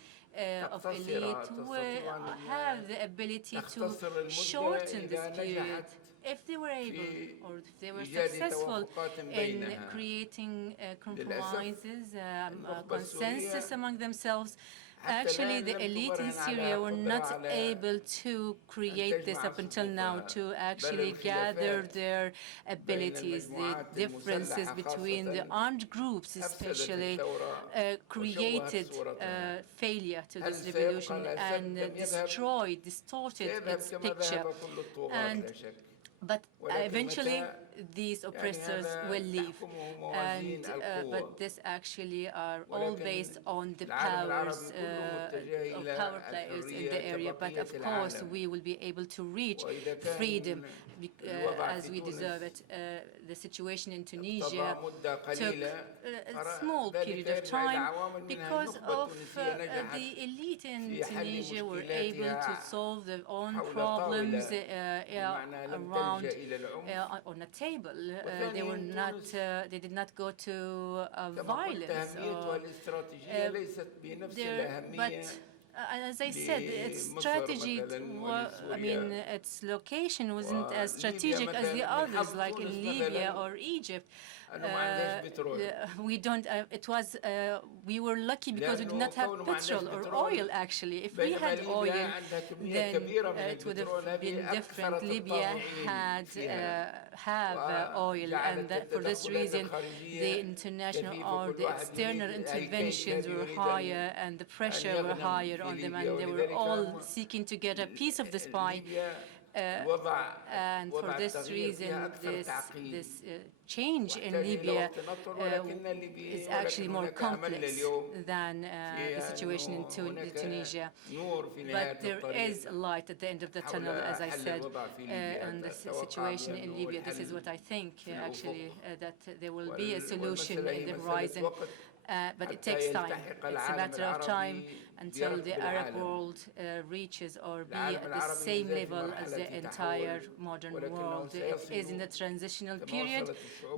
of elite will have the ability to shorten this period if they were able, or if they were successful in creating compromises, consensus among themselves. Actually, the elite in Syria were not able to create this up until now, to actually gather their abilities. The differences between the armed groups especially created failure to this revolution and distorted its picture. But eventually, these oppressors will leave. But this actually are all based on the power players in the area. But of course, we will be able to reach freedom as we deserve it. The situation in Tunisia took a small period of time because of the elite in Tunisia were able to solve their own problems around on a table. They were not. They did not go to violence. But as I said, its strategy, its location wasn't as strategic as the others, like in Libya or Egypt. We don't. We were lucky because we did not have petrol or oil. Actually, if we had oil, then it would have been different. Libya had have oil, and for this reason, the international or the external interventions were higher, and the pressure were higher on them, and they were all seeking to get a piece of the pie. And for this reason, this change in Libya is actually more complex than the situation in Tunisia. But there is a light at the end of the tunnel, as I said, and the situation in Libya. This is what I think, actually, that there will be a solution in the horizon. But it takes time. It's a matter of time until the Arab world reaches or be at the same level as the entire modern world. It is in the transitional period,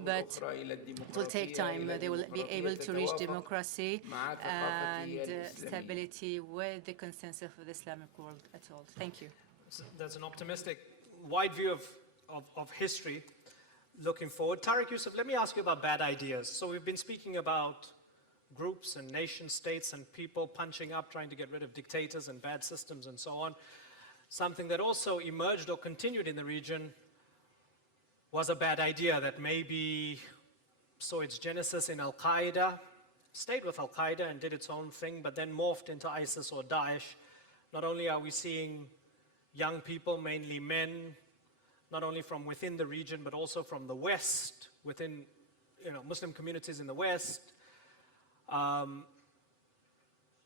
but it will take time. They will be able to reach democracy and stability with the consensus of the Islamic world at all. Thank you. That's an optimistic, wide view of history looking forward. Tarik, Yousef, let me ask you about bad ideas. So we've been speaking about groups and nation states and people punching up, trying to get rid of dictators and bad systems and so on. Something that also emerged or continued in the region was a bad idea that maybe saw its genesis in Al-Qaeda, stayed with Al-Qaeda and did its own thing, but then morphed into ISIS or Daesh. Not only are we seeing young people, mainly men, not only from within the region, but also from the West, within Muslim communities in the West,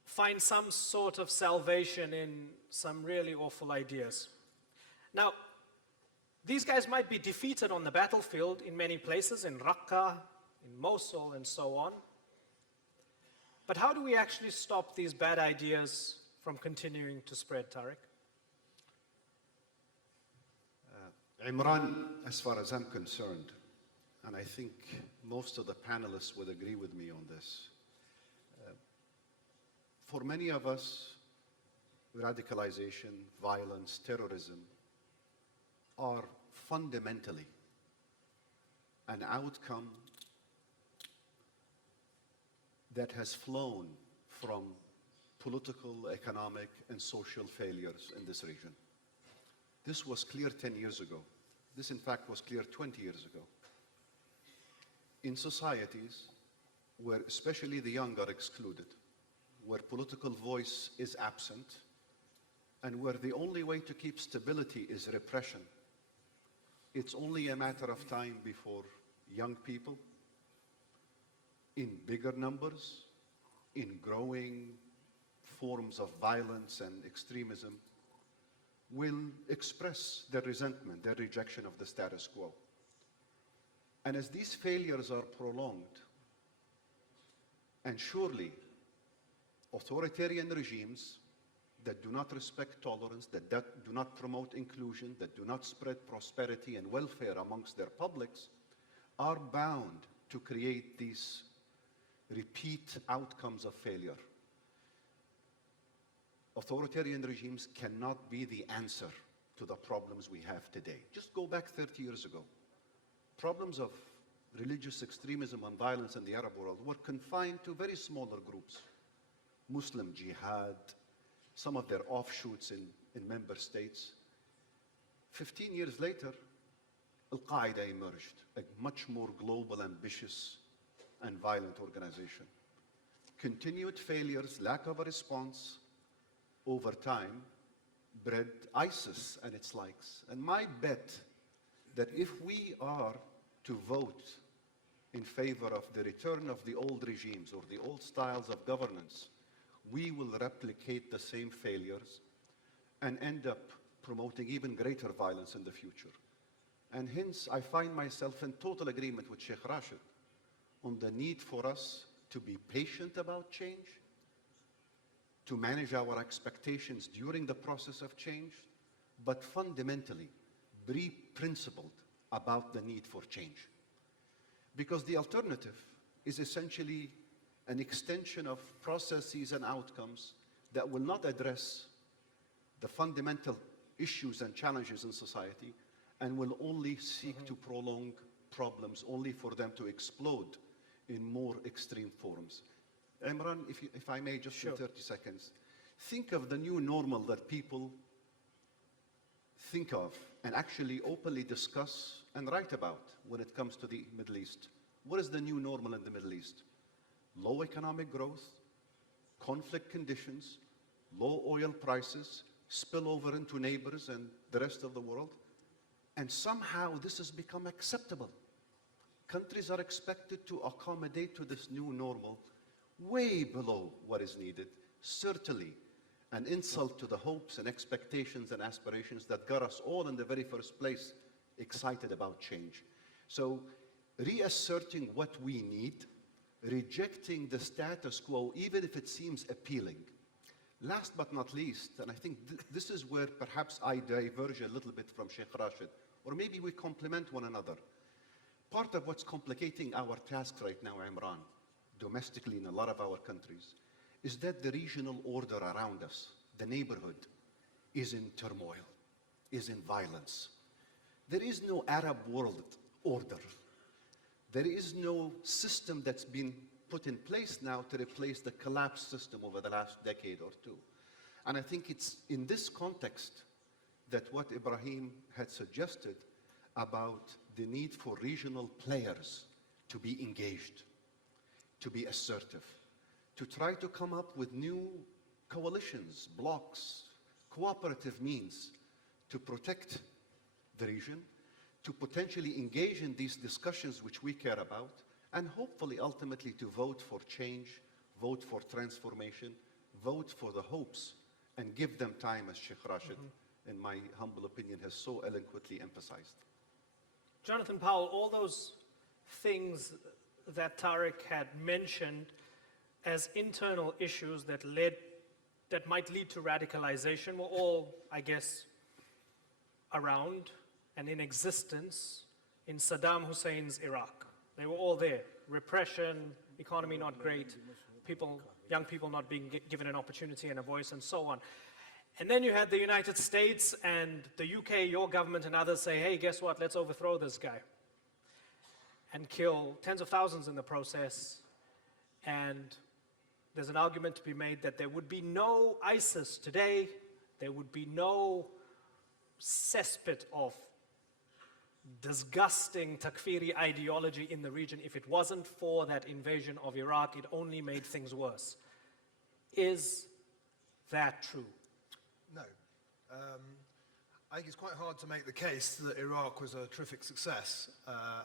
find some sort of salvation in some really awful ideas. Now, these guys might be defeated on the battlefield in many places, in Raqqa, in Mosul, and so on. But how do we actually stop these bad ideas from continuing to spread, Tarik? Imran, as far as I'm concerned, and I think most of the panelists would agree with me on this, for many of us, radicalization, violence, terrorism are fundamentally an outcome that has flown from political, economic, and social failures in this region. This was clear 10 years ago. This, in fact, was clear 20 years ago. In societies where especially the young are excluded, where political voice is absent, and where the only way to keep stability is repression, it's only a matter of time before young people, in bigger numbers, in growing forms of violence and extremism, will express their resentment, their rejection of the status quo. And as these failures are prolonged, and surely authoritarian regimes that do not respect tolerance, that do not promote inclusion, that do not spread prosperity and welfare amongst their publics, are bound to create these repeat outcomes of failure. Authoritarian regimes cannot be the answer to the problems we have today. Just go back 30 years ago. Problems of religious extremism and violence in the Arab world were confined to very smaller groups. Muslim jihad, some of their offshoots in member states. 15 years later, Al-Qaeda emerged, a much more global, ambitious, and violent organization. Continued failures, lack of a response, over time, bred ISIS and its likes. And my bet that if we are to vote in favor of the return of the old regimes or the old styles of governance, we will replicate the same failures and end up promoting even greater violence in the future. And hence, I find myself in total agreement with Sheikh Rached on the need for us to be patient about change, to manage our expectations during the process of change, but fundamentally be principled about the need for change. Because the alternative is essentially an extension of processes and outcomes that will not address the fundamental issues and challenges in society and will only seek to prolong problems, only for them to explode in more extreme forms. Imran, if I may, just in 30 seconds, think of the new normal that people think of and actually openly discuss and write about when it comes to the Middle East. What is the new normal in the Middle East? Low economic growth, conflict conditions, low oil prices, spill over into neighbors and the rest of the world. And somehow this has become acceptable. Countries are expected to accommodate to this new normal way below what is needed. Certainly an insult to the hopes and expectations and aspirations that got us all in the very first place excited about change. So reasserting what we need, rejecting the status quo, even if it seems appealing. Last but not least, and I think this is where perhaps I diverge a little bit from Sheikh Rached, or maybe we complement one another. Part of what's complicating our tasks right now, Imran, domestically in a lot of our countries, is that the regional order around us, the neighborhood, is in turmoil, is in violence. There is no Arab world order. There is no system that's been put in place now to replace the collapsed system over the last decade or two. And I think it's in this context that what Ibrahim had suggested about the need for regional players to be engaged, to be assertive, to try to come up with new coalitions, blocks, cooperative means to protect the region, to potentially engage in these discussions which we care about, and hopefully ultimately to vote for change, vote for transformation, vote for the hopes, and give them time, as Sheikh Rached, in my humble opinion, has so eloquently emphasized. Jonathan Powell, all those things that Tarik had mentioned as internal issues that might lead to radicalization were all, I guess, around and in existence in Saddam Hussein's Iraq. They were all there. Repression, economy not great, young people not being given an opportunity and a voice, and so on. And then you had the United States and the UK, your government and others say, hey, guess what, let's overthrow this guy and kill tens of thousands in the process. And there's an argument to be made that there would be no ISIS today, there would be no cesspit of disgusting takfiri ideology in the region if it wasn't for that invasion of Iraq. It only made things worse. Is that true? No. I think it's quite hard to make the case that Iraq was a terrific success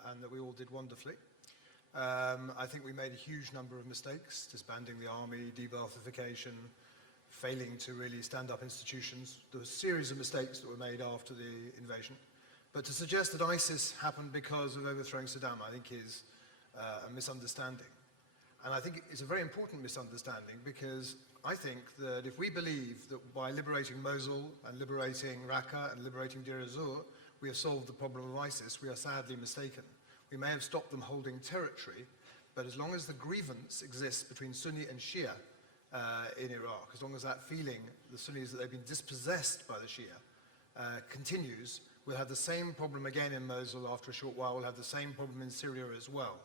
and that we all did wonderfully. I think we made a huge number of mistakes, disbanding the army, de-Ba'athification, failing to really stand up institutions. There were a series of mistakes that were made after the invasion. But to suggest that ISIS happened because of overthrowing Saddam, I think is a misunderstanding. And I think it's a very important misunderstanding because I think that if we believe that by liberating Mosul and liberating Raqqa and liberating Deir ez-Zor, we have solved the problem of ISIS, we are sadly mistaken. We may have stopped them holding territory, but as long as the grievance exists between Sunni and Shia in Iraq, as long as that feeling, the Sunnis, that they've been dispossessed by the Shia, continues, we'll have the same problem again in Mosul after a short while, we'll have the same problem in Syria as well.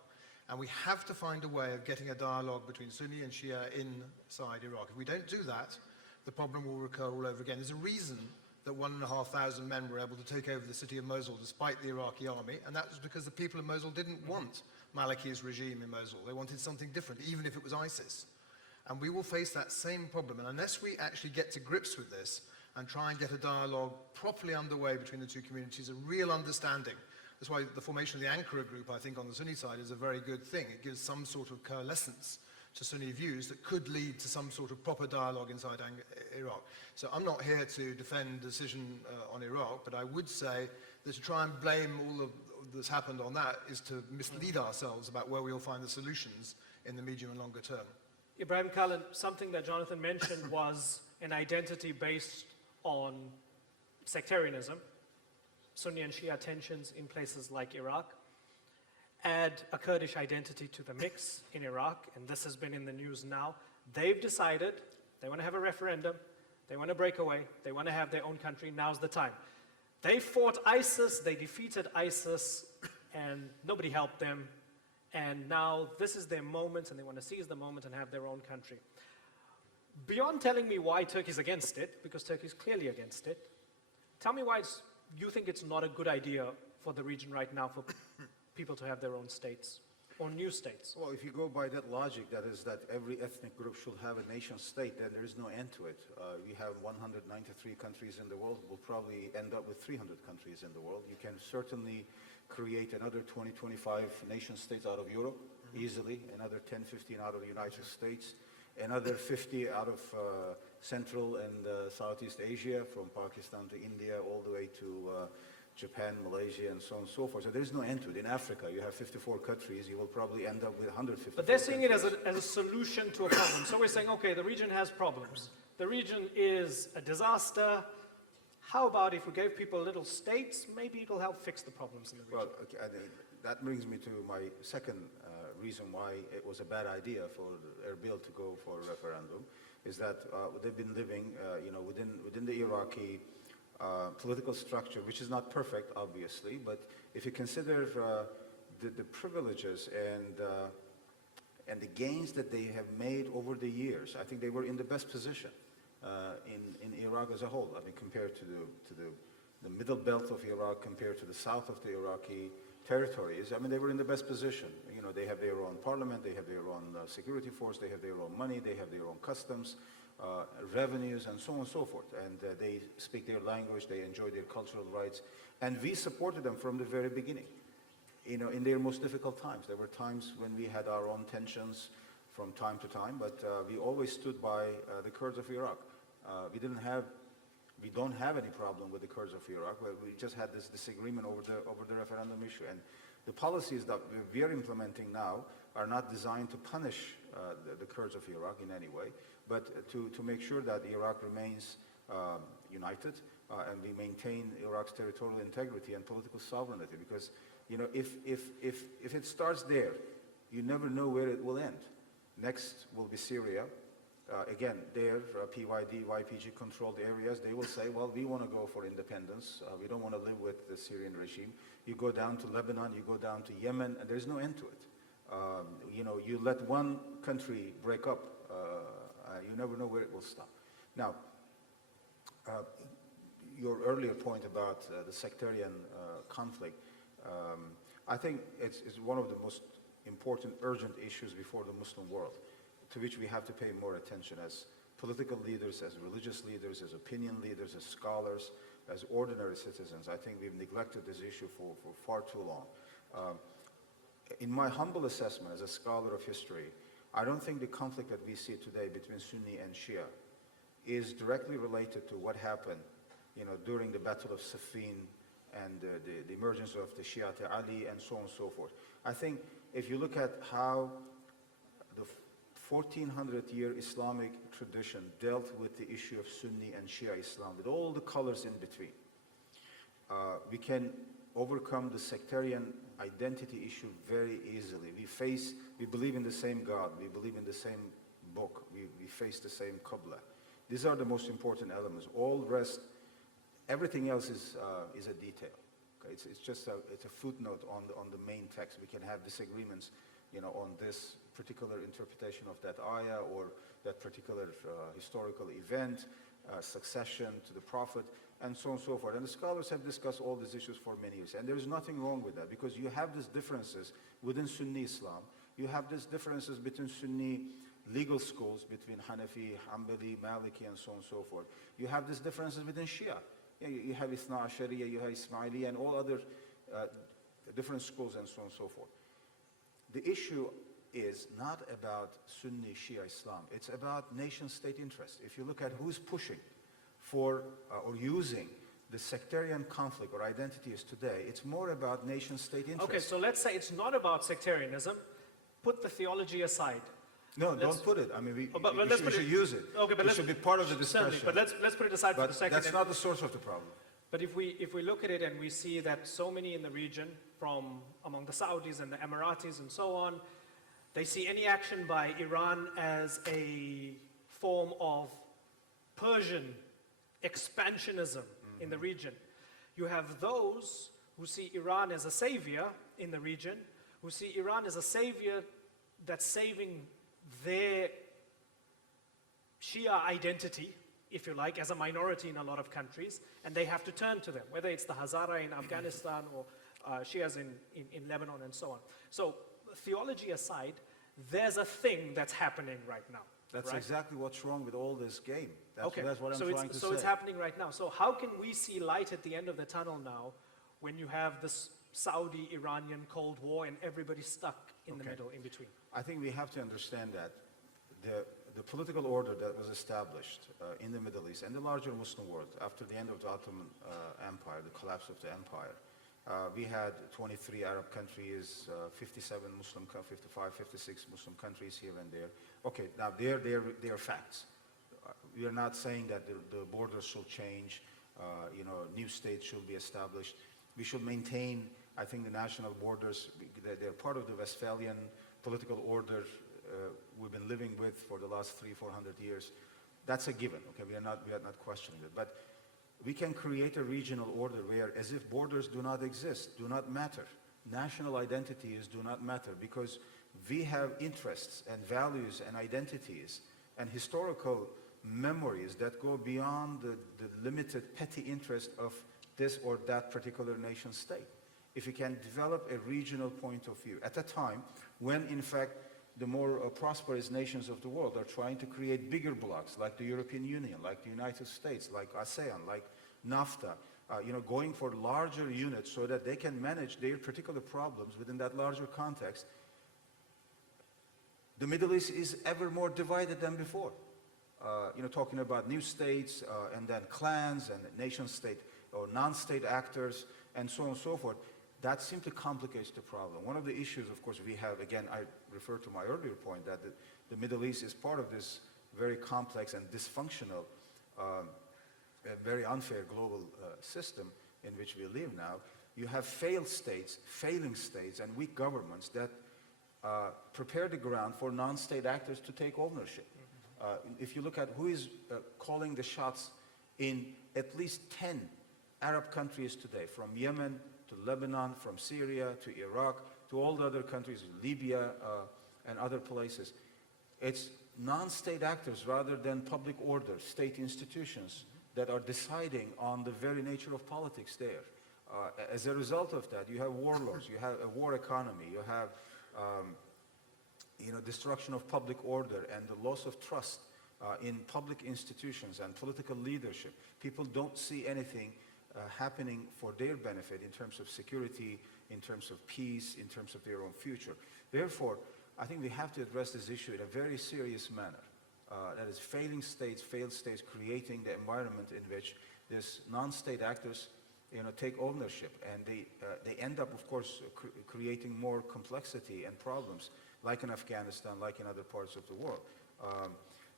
And we have to find a way of getting a dialogue between Sunni and Shia inside Iraq. If we don't do that, the problem will recur all over again. There's a reason that 1,500 men were able to take over the city of Mosul despite the Iraqi army, and that was because the people of Mosul didn't want Maliki's regime in Mosul. They wanted something different, even if it was ISIS. And we will face that same problem, and unless we actually get to grips with this and try and get a dialogue properly underway between the two communities, a real understanding. That's why the formation of the Ankara group, I think, on the Sunni side is a very good thing. It gives some sort of coalescence to Sunni views that could lead to some sort of proper dialogue inside Iraq. So I'm not here to defend the decision on Iraq, but I would say that to try and blame all of that's happened on that is to mislead ourselves about where we'll find the solutions in the medium and longer term. Ibrahim, Kalin, something that Jonathan mentioned was an identity based on sectarianism, Sunni and Shia tensions in places like Iraq. Add a Kurdish identity to the mix in Iraq, and this has been in the news now. They've decided they want to have a referendum, they want to break away, they want to have their own country, now's the time. They fought ISIS, they defeated ISIS, and nobody helped them. And now this is their moment, and they want to seize the moment and have their own country. Beyond telling me why Turkey's against it, because Turkey's clearly against it, tell me why you think it's not a good idea for the region right now for people to have their own states. or new states? Well, if you go by that logic, that is that every ethnic group should have a nation state, then there is no end to it. We have 193 countries in the world. We'll probably end up with 300 countries in the world. You can certainly create another 20, 25 nation states out of Europe easily, another 10, 15 out of the United States, another 50 out of Central and Southeast Asia, from Pakistan to India, all the way to Japan, Malaysia, and so on and so forth. So there's no end to it. In Africa, you have 54 countries. You will probably end up with 150. But they're seeing it as a solution to a problem. So we're saying, okay, the region has problems. The region is a disaster. How about if we gave people little states, maybe it'll help fix the problems in the region? Well, okay, that brings me to my second reason why it was a bad idea for Erbil to go for a referendum, is that they've been living, within the Iraqi political structure, which is not perfect, obviously, but if you consider the privileges and the gains that they have made over the years, I think they were in the best position in Iraq as a whole. I mean, compared to the middle belt of Iraq, compared to the south of the Iraqi territories, I mean, they were in the best position. You know, they have their own parliament, they have their own security force, they have their own money, they have their own customs, revenues, and so on and so forth. And they speak their language, they enjoy their cultural rights. And we supported them from the very beginning, you know, in their most difficult times. There were times when we had our own tensions from time to time, but we always stood by the Kurds of Iraq. We don't have any problem with the Kurds of Iraq, but we just had this disagreement over the referendum issue. And the policies that we are implementing now are not designed to punish the Kurds of Iraq in any way, but to make sure that Iraq remains united and we maintain Iraq's territorial integrity and political sovereignty. Because, you know, if it starts there, you never know where it will end. Next will be Syria. Again, their PYD, YPG-controlled areas, they will say, well, we want to go for independence. We don't want to live with the Syrian regime. You go down to Lebanon, you go down to Yemen, and there's no end to it. You know, you let one country break up, you never know where it will stop. Now, your earlier point about the sectarian conflict, I think it's one of the most important, urgent issues before the Muslim world, to which we have to pay more attention as political leaders, as religious leaders, as opinion leaders, as scholars, as ordinary citizens. I think we've neglected this issue for far too long. In my humble assessment as a scholar of history, I don't think the conflict that we see today between Sunni and Shia is directly related to what happened, you know, during the Battle of Siffin and the emergence of the Shia Ali and so on and so forth. I think if you look at how the 1400-year Islamic tradition dealt with the issue of Sunni and Shia Islam, with all the colors in between, we can overcome the sectarian identity issue very easily. We believe in the same God, we believe in the same book, we face the same Qibla. These are the most important elements. All the rest, everything else is a detail. Okay? It's just a footnote on the main text. We can have disagreements, you know, on this particular interpretation of that ayah or that particular historical event, succession to the Prophet, and so on and so forth. And the scholars have discussed all these issues for many years. And there's nothing wrong with that, because you have these differences within Sunni Islam. You have these differences between Sunni legal schools, between Hanafi, Hanbali, Maliki, and so on and so forth. You have these differences within Shia. You have Ithna Ashariya, you have Ismaili, and all other different schools, and so on and so forth. The issue is not about Sunni Shia Islam. It's about nation-state interest. If you look at who's pushing for or using the sectarian conflict or identities today, it's more about nation-state interest. Okay, so let's say it's not about sectarianism. Put the theology aside. No, don't put it. I mean, we should use it. Okay, but it should be part of the discussion. Certainly, but let's put it aside for the second. That's not the source of the problem. But if we look at it and we see that so many in the region, from among the Saudis and the Emiratis and so on, they see any action by Iran as a form of Persian expansionism in the region. You have those who see Iran as a savior in the region, who see Iran as a savior that's saving their Shia identity, if you like, as a minority in a lot of countries, and they have to turn to them, whether it's the Hazara in Afghanistan or Shias in Lebanon and so on. So theology aside, there's a thing that's happening right now. That's right? exactly what's wrong with all this game. Okay, That's what I'm so trying to say. So it's happening right now. So how can we see light at the end of the tunnel now when you have this Saudi-Iranian Cold War and everybody's stuck in the middle, in between? I think we have to understand that the political order that was established in the Middle East and the larger Muslim world after the end of the Ottoman Empire, the collapse of the empire, we had 23 Arab countries, 57 Muslim, 55, 56 Muslim countries here and there. Okay, now they are facts. We are not saying that the borders should change, new states should be established. We should maintain, I think, the national borders. They're part of the Westphalian political order we've been living with for the last 300-400 years. That's a given. Okay, we are not questioning it. But we can create a regional order where, as if borders do not exist, do not matter. National identities do not matter because we have interests and values and identities and historical memories that go beyond the limited petty interest of this or that particular nation state. If we can develop a regional point of view at a time when, in fact, the more prosperous nations of the world are trying to create bigger blocs like the European Union, like the United States, like ASEAN, like NAFTA, going for larger units so that they can manage their particular problems within that larger context. The Middle East is ever more divided than before. Talking about new states and then clans and nation-state or non-state actors and so on and so forth. That simply complicates the problem. One of the issues, of course, we have, again, I refer to my earlier point that the Middle East is part of this very complex and dysfunctional, very unfair global system in which we live now. You have failed states, failing states, and weak governments that prepare the ground for non-state actors to take ownership. If you look at who is calling the shots in at least 10 Arab countries today, from Yemen to Lebanon, from Syria to Iraq, to all the other countries, Libya and other places. It's non-state actors rather than public order, state institutions that are deciding on the very nature of politics there. As a result of that, you have warlords, you have a war economy, you have destruction of public order and the loss of trust in public institutions and political leadership. People don't see anything happening for their benefit in terms of security, in terms of peace, in terms of their own future. Therefore, I think we have to address this issue in a very serious manner. That is, failing states, failed states, creating the environment in which these non-state actors, take ownership, and they end up, of course, creating more complexity and problems, like in Afghanistan, like in other parts of the world.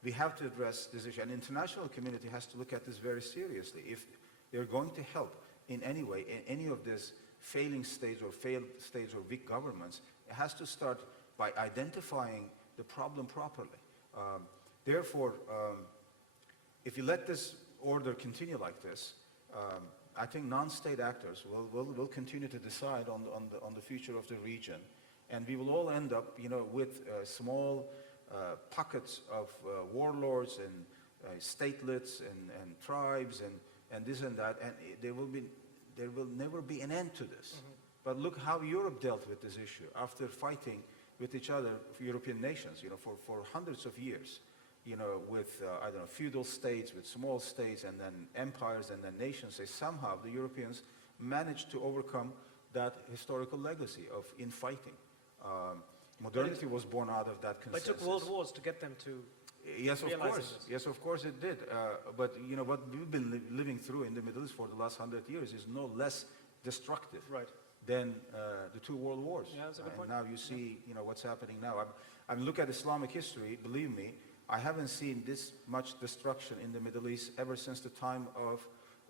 We have to address this issue, and the international community has to look at this very seriously. If they're going to help in any way, in any of these failing states or failed states or weak governments, it has to start by identifying the problem properly. Therefore, if you let this order continue like this, I think non-state actors will continue to decide on the future of the region, and we will all end up, with small pockets of warlords and statelets and tribes and this and that, and there will never be an end to this. But look how Europe dealt with this issue after fighting with each other, European nations, for hundreds of years, with, feudal states, with small states, and then empires, and then nations. Somehow the Europeans managed to overcome that historical legacy of infighting. Modernity was born out of that consensus. But it took world wars to get them to Yes, of realize course. this. Yes, of course it did. But what we've been living through in the Middle East for the last 100 years is no less destructive than the two world wars. Yeah, that's a good point. And now you see, what's happening now. I mean, look at Islamic history. Believe me, I haven't seen this much destruction in the Middle East ever since the time of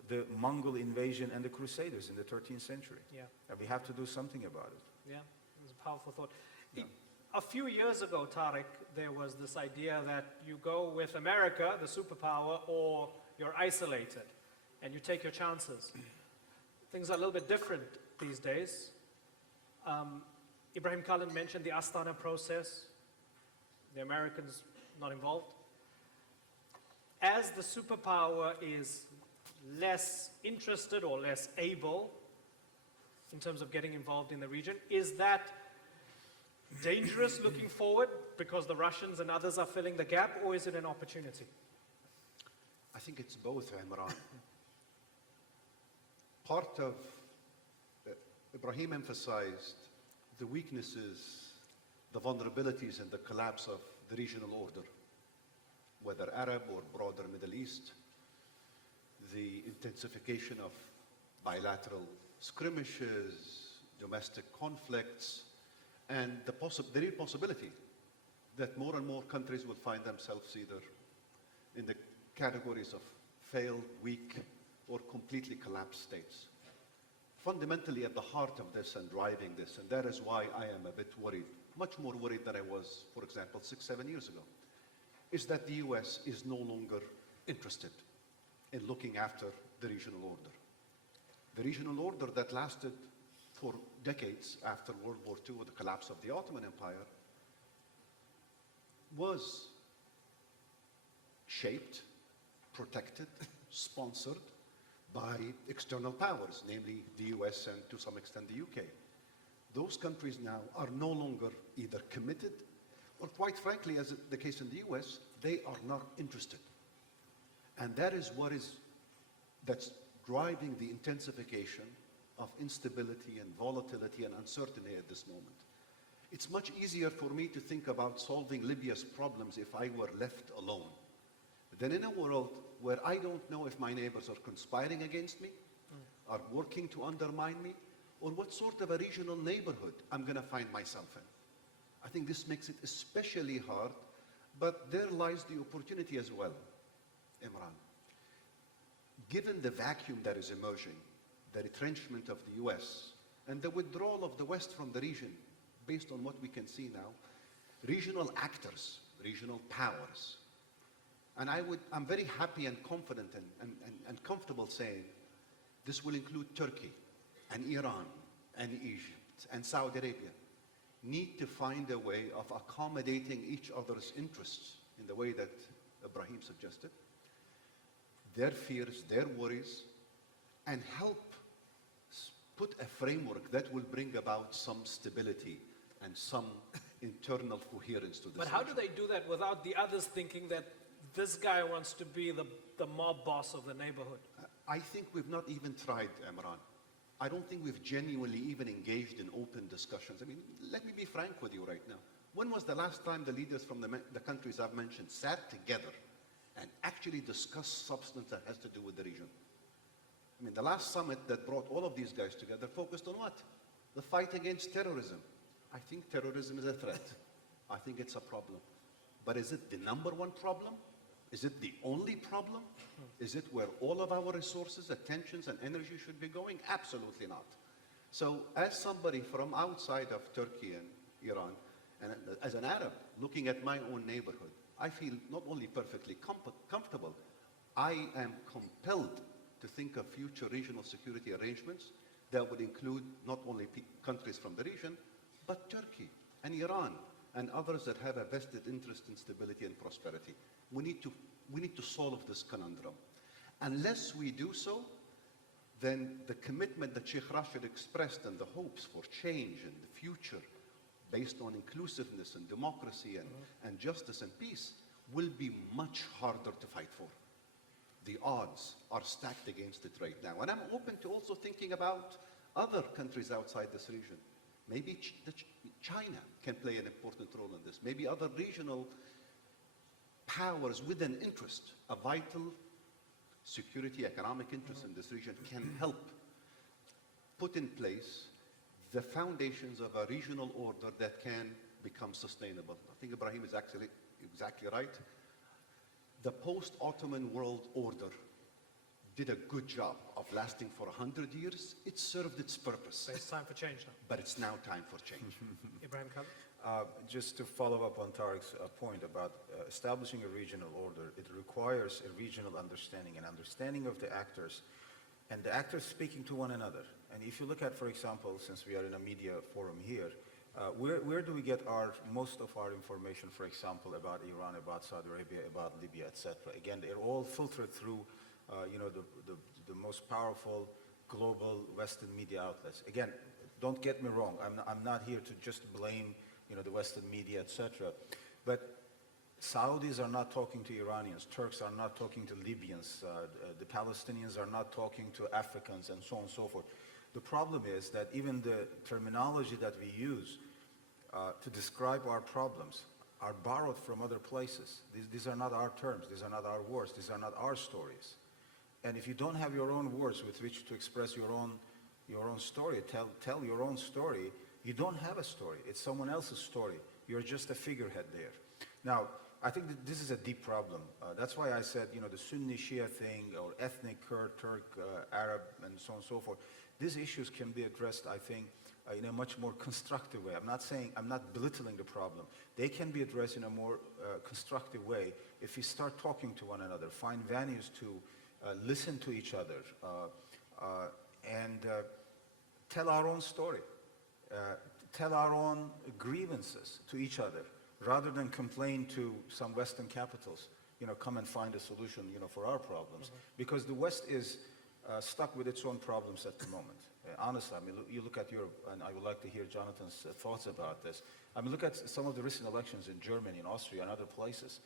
the Mongol invasion and the Crusaders in the 13th century. Yeah. And we have to do something about it. Yeah, it was a powerful thought. A few years ago, Tarik, there was this idea that you go with America, the superpower, or you're isolated, and you take your chances. Things are a little bit different these days. Ibrahim Kalin mentioned the Astana process. The Americans not involved. As the superpower is less interested or less able in terms of getting involved in the region, is that dangerous looking forward because the Russians and others are filling the gap, or is it an opportunity? I think it's both, Imran. Part of, Ibrahim emphasized the weaknesses, the vulnerabilities and the collapse of the regional order, whether Arab or broader Middle East, the intensification of bilateral skirmishes, domestic conflicts, and the real possibility that more and more countries will find themselves either in the categories of failed, weak, or completely collapsed states. Fundamentally at the heart of this and driving this, and that is why I am a bit worried, much more worried than I was, for example, 6-7 years ago, is that the US is no longer interested in looking after the regional order. The regional order that lasted for decades after World War II, the collapse of the Ottoman Empire, was shaped, protected, sponsored by external powers, namely the US and to some extent the UK. Those countries now are no longer either committed or, quite frankly, as the case in the US, they are not interested. And that is that's driving the intensification of instability and volatility and uncertainty at this moment. It's much easier for me to think about solving Libya's problems if I were left alone than in a world where I don't know if my neighbors are conspiring against me, are working to undermine me, or what sort of a regional neighborhood I'm going to find myself in. I think this makes it especially hard, but there lies the opportunity as well, Imran. Given the vacuum that is emerging, the retrenchment of the US, and the withdrawal of the West from the region, based on what we can see now, regional actors, regional powers, and I'm very happy and confident and comfortable saying this will include Turkey and Iran and Egypt and Saudi Arabia, need to find a way of accommodating each other's interests in the way that Ibrahim suggested, their fears, their worries, and help put a framework that will bring about some stability and some internal coherence to this. But how do they do that without the others thinking that this guy wants to be the mob boss of the neighborhood? I think we've not even tried, Imran. I don't think we've genuinely even engaged in open discussions. I mean, let me be frank with you right now. When was the last time the leaders from the countries I've mentioned sat together and actually discussed substance that has to do with the region? I mean, the last summit that brought all of these guys together focused on what? The fight against terrorism. I think terrorism is a threat. I think it's a problem. But is it the number one problem? Is it the only problem? Is it where all of our resources, attentions, and energy should be going? Absolutely not. So as somebody from outside of Turkey and Iran, and as an Arab looking at my own neighborhood, I feel not only perfectly comfortable, I am compelled to think of future regional security arrangements that would include not only countries from the region, but Turkey and Iran and others that have a vested interest in stability and prosperity. We need to solve this conundrum. Unless we do so, then the commitment that Sheikh Rached expressed and the hopes for change in the future based on inclusiveness and democracy and justice and peace will be much harder to fight for. The odds are stacked against it right now. And I'm open to also thinking about other countries outside this region. Maybe China can play an important role in this. Maybe other regional powers with an interest, a vital security, economic interest in this region can help put in place the foundations of a regional order that can become sustainable. I think Ibrahim is actually exactly right. The post-Ottoman world order did a good job of lasting for 100 years. It served its purpose. So it's time for change now. But it's now time for change. Ibrahim, Kalin? Just to follow up on Tarik's point about establishing a regional order, it requires a regional understanding, an understanding of the actors, and the actors speaking to one another. And if you look at, for example, since we are in a media forum here, where do we get most of our information, for example, about Iran, about Saudi Arabia, about Libya, etc.? Again, they're all filtered through the most powerful global Western media outlets. Again, don't get me wrong, I'm not here to just blame the Western media, etc. But Saudis are not talking to Iranians, Turks are not talking to Libyans, the Palestinians are not talking to Africans, and so on and so forth. The problem is that even the terminology that we use to describe our problems are borrowed from other places. These are not our terms, these are not our words, these are not our stories. And if you don't have your own words with which to express your own story, tell your own story, you don't have a story. It's someone else's story. You're just a figurehead there. Now, I think that this is a deep problem. That's why I said, the Sunni Shia thing, or ethnic Kurd, Turk, Arab, and so on and so forth. These issues can be addressed, I think, in a much more constructive way. I'm not belittling the problem. They can be addressed in a more constructive way if we start talking to one another, find venues to listen to each other, and tell our own story, tell our own grievances to each other, rather than complain to some Western capitals, come and find a solution, for our problems. Because the West is stuck with its own problems at the moment. Honestly, you look at Europe, and I would like to hear Jonathan's thoughts about this. Look at some of the recent elections in Germany, in Austria, and other places.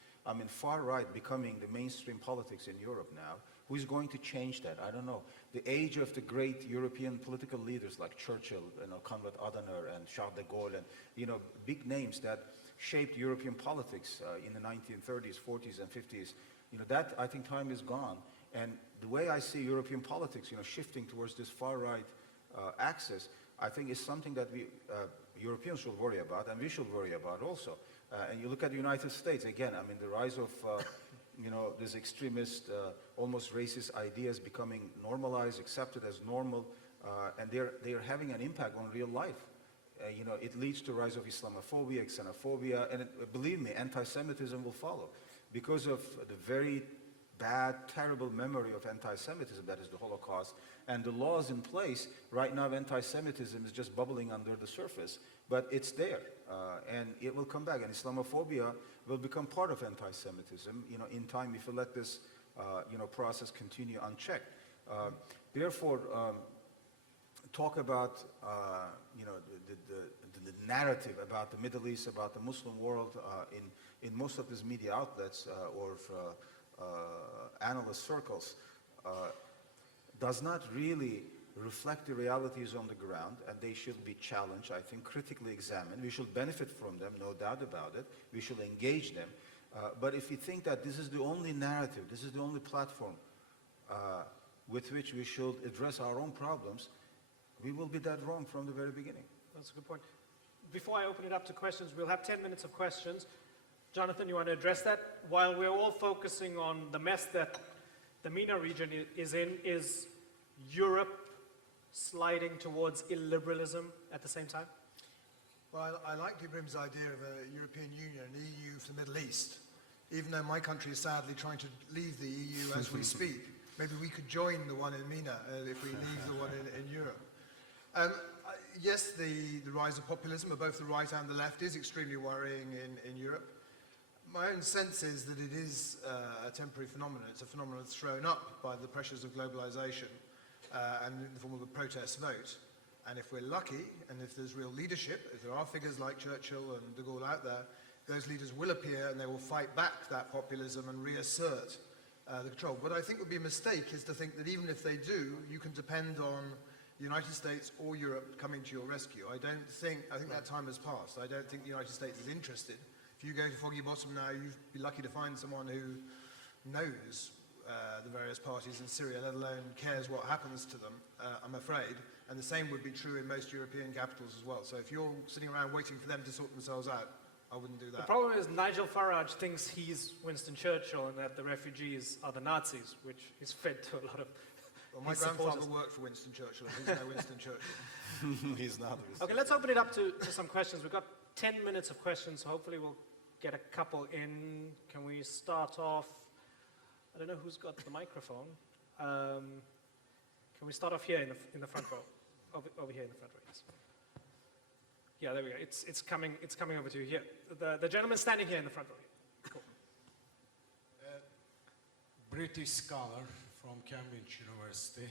Far right becoming the mainstream politics in Europe now. Who is going to change that? I don't know. The age of the great European political leaders like Churchill, Konrad Adenauer, and Charles de Gaulle, and big names that shaped European politics in the 1930s, 40s, and 50s. That, I think, time is gone. And the way I see European politics, shifting towards this far-right axis, I think is something that we Europeans should worry about, and we should worry about also. And you look at the United States, again, the rise of, these extremist, almost racist ideas becoming normalized, accepted as normal, and they're having an impact on real life. It leads to rise of Islamophobia, xenophobia, and believe me, anti-Semitism will follow. Because of the very bad, terrible memory of anti-Semitism, that is the Holocaust, and the laws in place, right now anti-Semitism is just bubbling under the surface, but it's there, and it will come back, and Islamophobia will become part of anti-Semitism, in time if you let this, process continue unchecked. Therefore, talk about, the narrative about the Middle East, about the Muslim world in most of these media outlets or analyst circles does not really reflect the realities on the ground, and they should be challenged, I think, critically examined. We should benefit from them, no doubt about it. We should engage them. But if we think that this is the only narrative, this is the only platform with which we should address our own problems, we will be dead wrong from the very beginning. That's a good point. Before I open it up to questions, we'll have 10 minutes of questions. Jonathan, you want to address that? While we're all focusing on the mess that the MENA region is in, is Europe sliding towards illiberalism at the same time? Well, I like Ibrahim's idea of a European Union, an EU for the Middle East. Even though my country is sadly trying to leave the EU as we speak, maybe we could join the one in MENA if we leave the one in Europe. Yes, the rise of populism of both the right and the left is extremely worrying in Europe. My own sense is that it is a temporary phenomenon. It's a phenomenon thrown up by the pressures of globalization and in the form of a protest vote. And if we're lucky, and if there's real leadership, if there are figures like Churchill and de Gaulle out there, those leaders will appear and they will fight back that populism and reassert the control. What I think would be a mistake is to think that even if they do, you can depend on the United States or Europe coming to your rescue. I think that time has passed. I don't think the United States is interested. If you go to Foggy Bottom now, you'd be lucky to find someone who knows the various parties in Syria, let alone cares what happens to them, I'm afraid. And the same would be true in most European capitals as well. So if you're sitting around waiting for them to sort themselves out, I wouldn't do that. The problem is Nigel Farage thinks he's Winston Churchill and that the refugees are the Nazis, which is fed to a lot of well, my grandfather worked for Winston Churchill, and he's no Winston Churchill. He's not. Okay, let's open it up to some questions. We've got 10 minutes of questions, so hopefully we'll get a couple in. Can we start off? I don't know who's got the microphone. Can we start off here in the front row? Over here in the front row, yes. Yeah, there we go. It's coming over to you here. The gentleman standing here in the front row. Cool. British scholar from Cambridge University.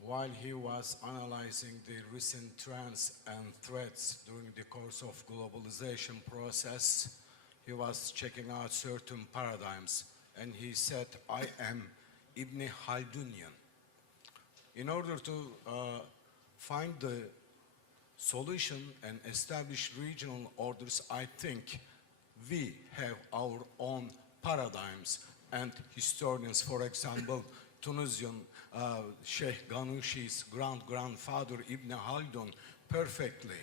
while he was analyzing the recent trends and threats during the course of globalization process, he was checking out certain paradigms, and he said, I am Ibn Khaldunian. In order to find the solution and establish regional orders, I think we have our own paradigms, and historians, for example, Tunisian Sheikh Ghannouchi's grandfather Ibn Khaldun perfectly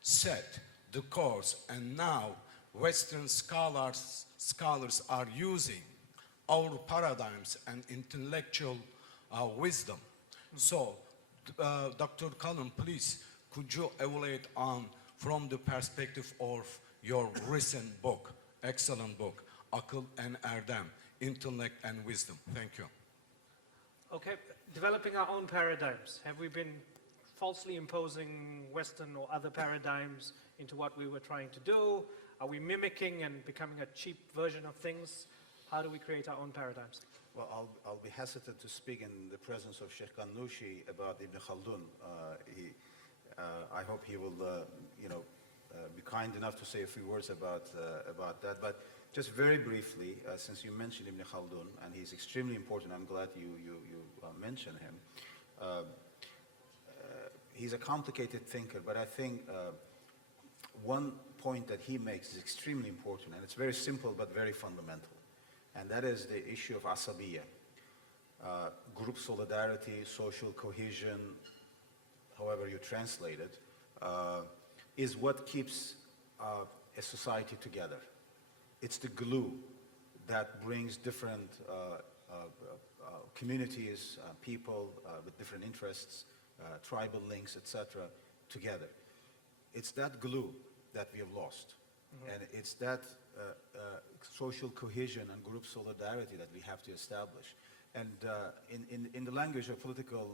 set the course, and now Western scholars are using our paradigms and intellectual wisdom. So, Dr. Kalin, please, could you evaluate on from the perspective of your recent book, excellent book, Akıl and Erdem, Intellect and Wisdom. Thank you. Okay, developing our own paradigms. Have we been falsely imposing Western or other paradigms into what we were trying to do? Are we mimicking and becoming a cheap version of things? How do we create our own paradigms? Well, I'll be hesitant to speak in the presence of Sheikh Ghannouchi about Ibn Khaldun. I hope he will, be kind enough to say a few words about that. But just very briefly, since you mentioned Ibn Khaldun, and he's extremely important, I'm glad you mentioned him. He's a complicated thinker, but I think one point that he makes is extremely important, and it's very simple but very fundamental. And that is the issue of asabiyya, group solidarity, social cohesion, however you translate it, is what keeps a society together. It's the glue that brings different communities, people with different interests, tribal links, etc., together. It's that glue that we have lost. And it's that social cohesion and group solidarity that we have to establish. And in the language of political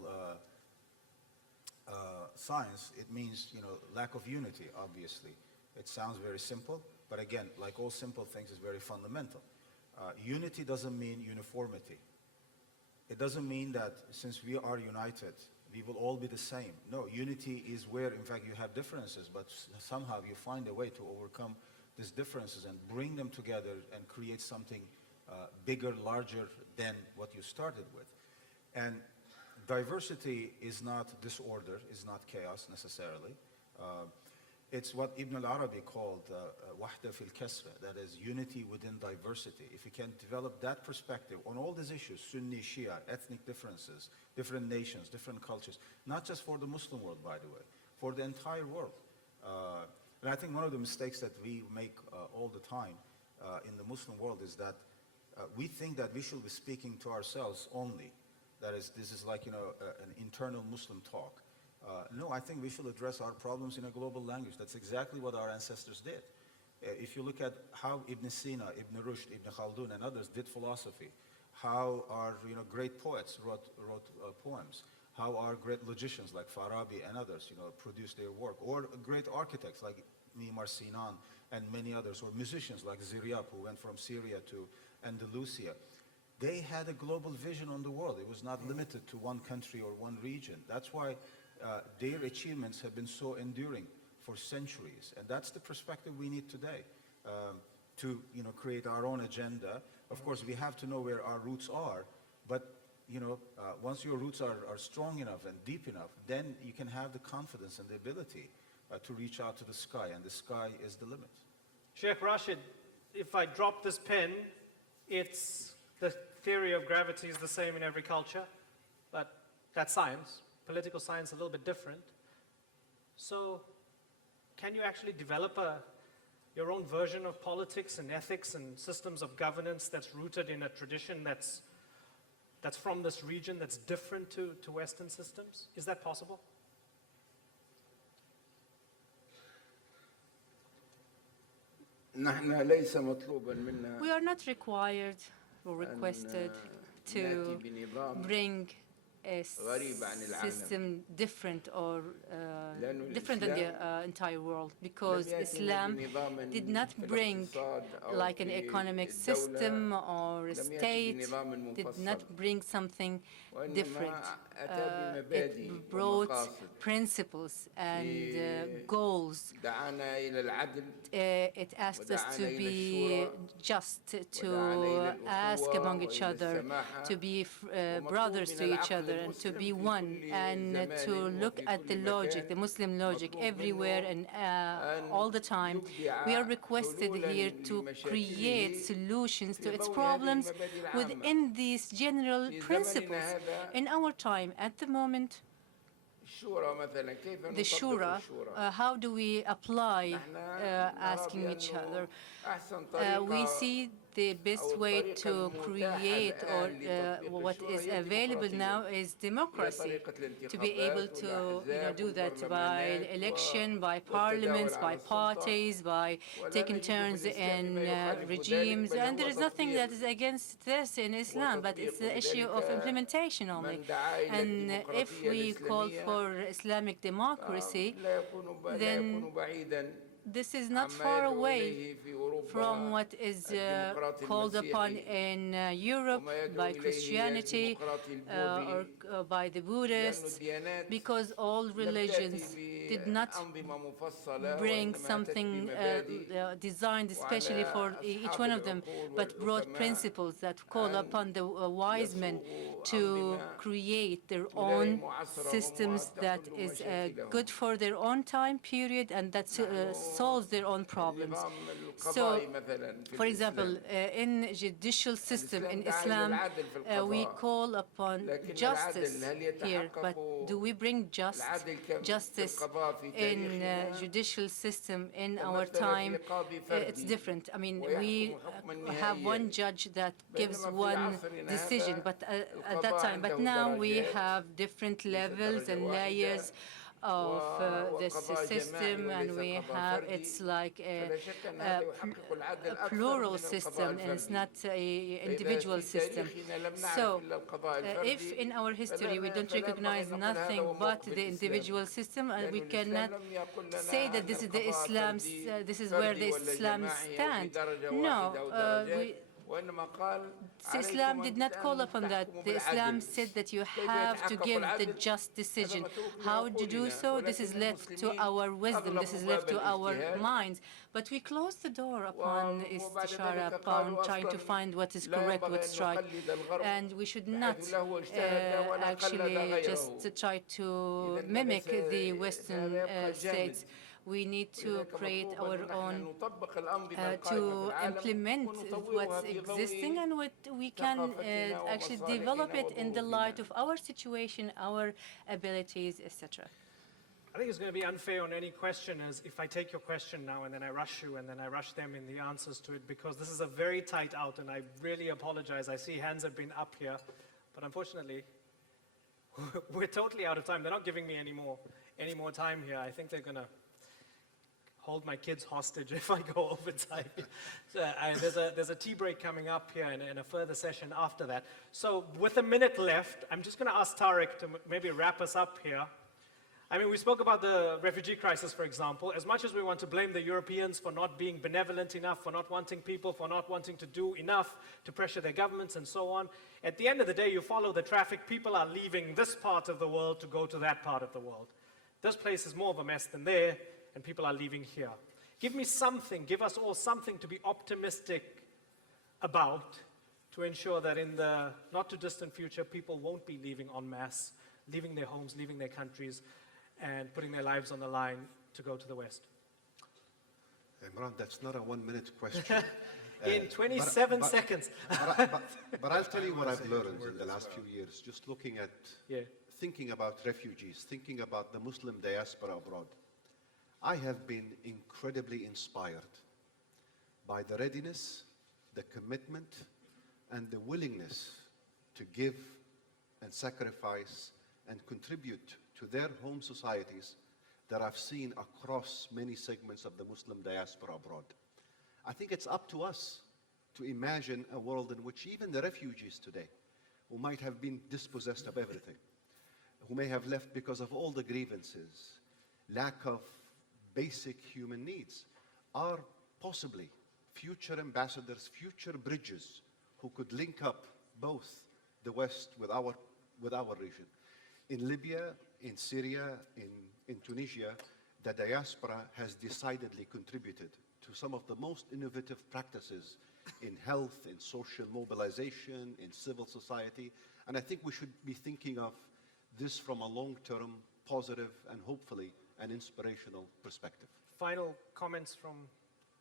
science, it means, lack of unity, obviously. It sounds very simple, but again, like all simple things, it's very fundamental. Unity doesn't mean uniformity. It doesn't mean that since we are united, we will all be the same. No, unity is where, in fact, you have differences, but somehow you find a way to overcome these differences and bring them together and create something bigger, larger than what you started with. And diversity is not disorder, is not chaos necessarily. It's what Ibn al-Arabi called wahda fil kasra, that is unity within diversity. If you can develop that perspective on all these issues, Sunni, Shia, ethnic differences, different nations, different cultures, not just for the Muslim world, by the way, for the entire world. And I think one of the mistakes that we make all the time in the Muslim world is that we think that we should be speaking to ourselves only. That is, this is like, an internal Muslim talk. No, I think we should address our problems in a global language. That's exactly what our ancestors did. If you look at how Ibn Sina, Ibn Rushd, Ibn Khaldun, and others did philosophy, how our great poets wrote poems, how our great logicians like Farabi and others produced their work, or great architects like Mimar Sinan and many others, or musicians like Ziryab, who went from Syria to Andalusia. They had a global vision on the world. It was not limited to one country or one region. That's why their achievements have been so enduring for centuries. And that's the perspective we need today to create our own agenda. Of course, we have to know where our roots are, but once your roots are strong enough and deep enough, then you can have the confidence and the ability to reach out to the sky, and the sky is the limit. Sheikh Rached, if I drop this pen, it's the theory of gravity is the same in every culture, but that's science. Political science a little bit different. So can you actually develop your own version of politics and ethics and systems of governance that's rooted in a tradition that's from this region, that's different to Western systems? Is that possible? We are not required or requested to bring a system different or different than the entire world, because Islam did not bring like an economic system or a state, did not bring something different. It brought principles and goals. It asked us to be just, to ask among each other, to be brothers to each other, and to be one, and to look at the logic, the Muslim logic, everywhere and all the time. We are requested here to create solutions to its problems within these general principles. In our time, at the moment, the Shura, how do we apply asking each other? We see the best way to create or what is available now is democracy, to be able to do that by election, by parliaments, by parties, by taking turns in regimes. And there is nothing that is against this in Islam, but it's the issue of implementation only. And if we call for Islamic democracy, then this is not far away from what is called upon in Europe by Christianity or by the Buddhists, because all religions did not bring something designed especially for each one of them, but brought principles that call upon the wise men to create their own systems that is good for their own time period and that solves their own problems. So, for example, in judicial system in Islam, we call upon justice here, but do we bring justice in judicial system in our time? It's different. I mean, we have one judge that gives one decision, but at that time. But now we have different levels and layers of this system, and we have, it's like a plural system, and it's not an individual system. So if in our history we don't recognize nothing but the individual system, we cannot say that this is the Islam's, this is where the Islam stand. No, Islam did not call upon that. The Islam said that you have to give the just decision. How to do so? This is left to our wisdom. This is left to our minds. But we close the door upon istishara, upon trying to find what is correct, what's right. And we should not actually just try to mimic the Western states. We need to create our own, to implement what's existing, and what we can actually develop it in the light of our situation, our abilities, etc. I think it's going to be unfair on any questioners if I take your question now and then I rush you and then I rush them in the answers to it, because this is a very tight out, and I really apologize. I see hands have been up here, but unfortunately, we're totally out of time. They're not giving me any more time here. I think they're going to hold my kids hostage if I go over time. So, there's a tea break coming up here and a further session after that. So with a minute left, I'm just going to ask Tarik to maybe wrap us up here. I mean, we spoke about the refugee crisis, for example. As much as we want to blame the Europeans for not being benevolent enough, for not wanting people, for not wanting to do enough to pressure their governments and so on, at the end of the day, you follow the traffic. People are leaving this part of the world to go to that part of the world. This place is more of a mess than there, and people are leaving here. Give me something, give us all something to be optimistic about to ensure that in the not too distant future, people won't be leaving en masse, leaving their homes, leaving their countries, and putting their lives on the line to go to the West. Imran, that's not a 1 minute question. In 27 seconds. But I'll tell you what I've learned in the last few years, just looking at, thinking about refugees, thinking about the Muslim diaspora abroad. I have been incredibly inspired by the readiness, the commitment, and the willingness to give and sacrifice and contribute to their home societies that I've seen across many segments of the Muslim diaspora abroad. I think it's up to us to imagine a world in which even the refugees today, who might have been dispossessed of everything, who may have left because of all the grievances, lack of basic human needs, are possibly future ambassadors, future bridges who could link up both the West with our region. In Libya, in Syria, in Tunisia, the diaspora has decidedly contributed to some of the most innovative practices in health, in social mobilization, in civil society. And I think we should be thinking of this from a long-term, positive, and hopefully an inspirational perspective. Final comments from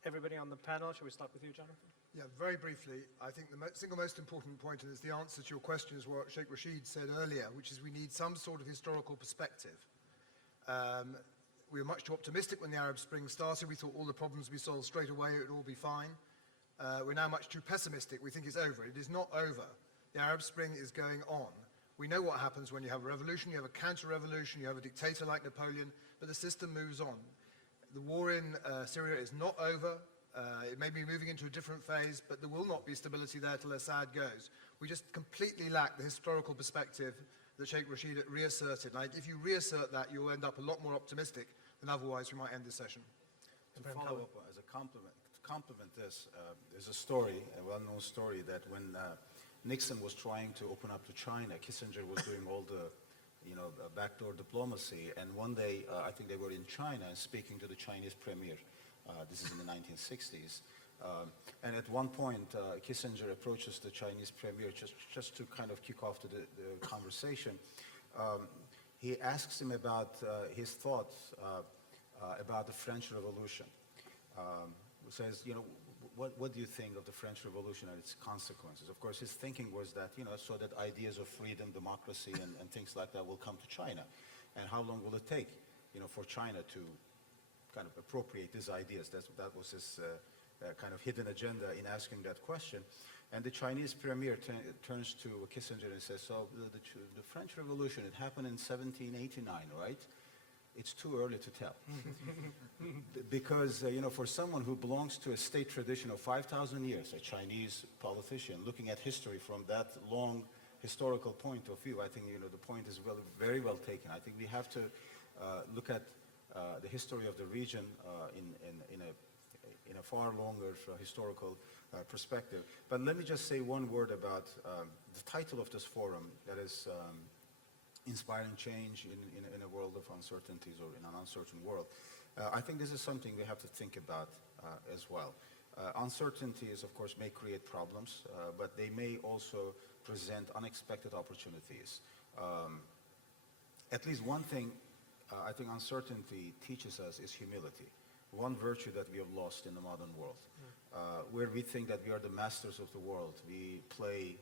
everybody on the panel. Shall we start with you, Jonathan? Yeah, very briefly, I think the single most important point, and it's the answer to your question, is what Sheikh Rached said earlier, which is we need some sort of historical perspective. We were much too optimistic when the Arab Spring started. We thought all the problems we solved straight away, it would all be fine. We're now much too pessimistic. We think it's over. It is not over. The Arab Spring is going on. We know what happens when you have a revolution, you have a counter-revolution, you have a dictator like Napoleon, but the system moves on. The war in Syria is not over. It may be moving into a different phase, but there will not be stability there till Assad goes. We just completely lack the historical perspective that Sheikh Rached reasserted. And if you reassert that, you'll end up a lot more optimistic than otherwise we might end the session. To follow up as a complement this, there's a story, a well-known story, that when Nixon was trying to open up to China, Kissinger was doing all the backdoor diplomacy, and one day I think they were in China and speaking to the Chinese premier. This is in the 1960s. And at one point, Kissinger approaches the Chinese premier just to kind of kick off the conversation. He asks him about his thoughts about the French Revolution. Says, what do you think of the French Revolution and its consequences? Of course, his thinking was that, so that ideas of freedom, democracy, and things like that will come to China. And how long will it take, for China to kind of appropriate these ideas? That was his kind of hidden agenda in asking that question. And the Chinese premier turns to Kissinger and says, so the French Revolution, it happened in 1789, right? It's too early to tell. Because, for someone who belongs to a state tradition of 5,000 years, a Chinese politician, looking at history from that long historical point of view, I think, the point is very well taken. I think we have to look at the history of the region in a far longer historical perspective. But let me just say one word about the title of this forum, that is Inspiring Change in a World of Uncertainties, or in an uncertain world. I think this is something we have to think about as well. Uncertainties, of course, may create problems, but they may also present unexpected opportunities. At least one thing I think uncertainty teaches us is humility. One virtue that we have lost in the modern world, where we think that we are the masters of the world. We play,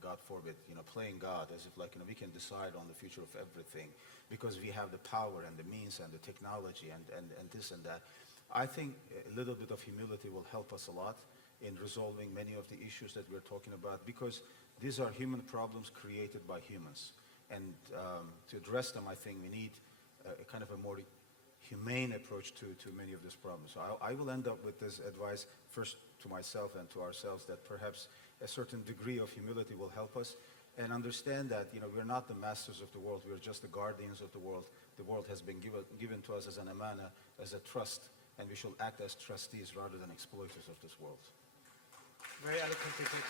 God forbid, playing God as if we can decide on the future of everything because we have the power and the means and the technology and this and that. I think a little bit of humility will help us a lot in resolving many of the issues that we're talking about, because these are human problems created by humans. And to address them, I think we need a kind of a more humane approach to many of these problems. So I will end up with this advice first to myself and to ourselves, that perhaps a certain degree of humility will help us, and understand that we're not the masters of the world, we're just the guardians of the world. The world has been given to us as an amana, as a trust, and we shall act as trustees rather than exploiters of this world. Very eloquently put.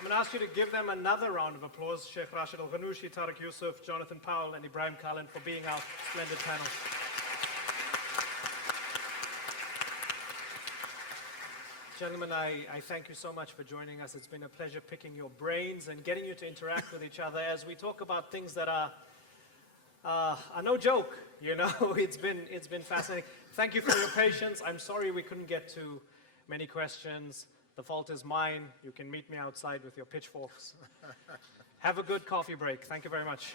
I'm going to ask you to give them another round of applause, Sheikh Rached Ghannouchi, Tarik Yousef, Jonathan Powell, and Ibrahim Kalin, for being our splendid panel. Gentlemen, I thank you so much for joining us. It's been a pleasure picking your brains and getting you to interact with each other as we talk about things that are no joke. It's been fascinating. Thank you for your patience. I'm sorry we couldn't get to many questions. The fault is mine. You can meet me outside with your pitchforks. Have a good coffee break. Thank you very much.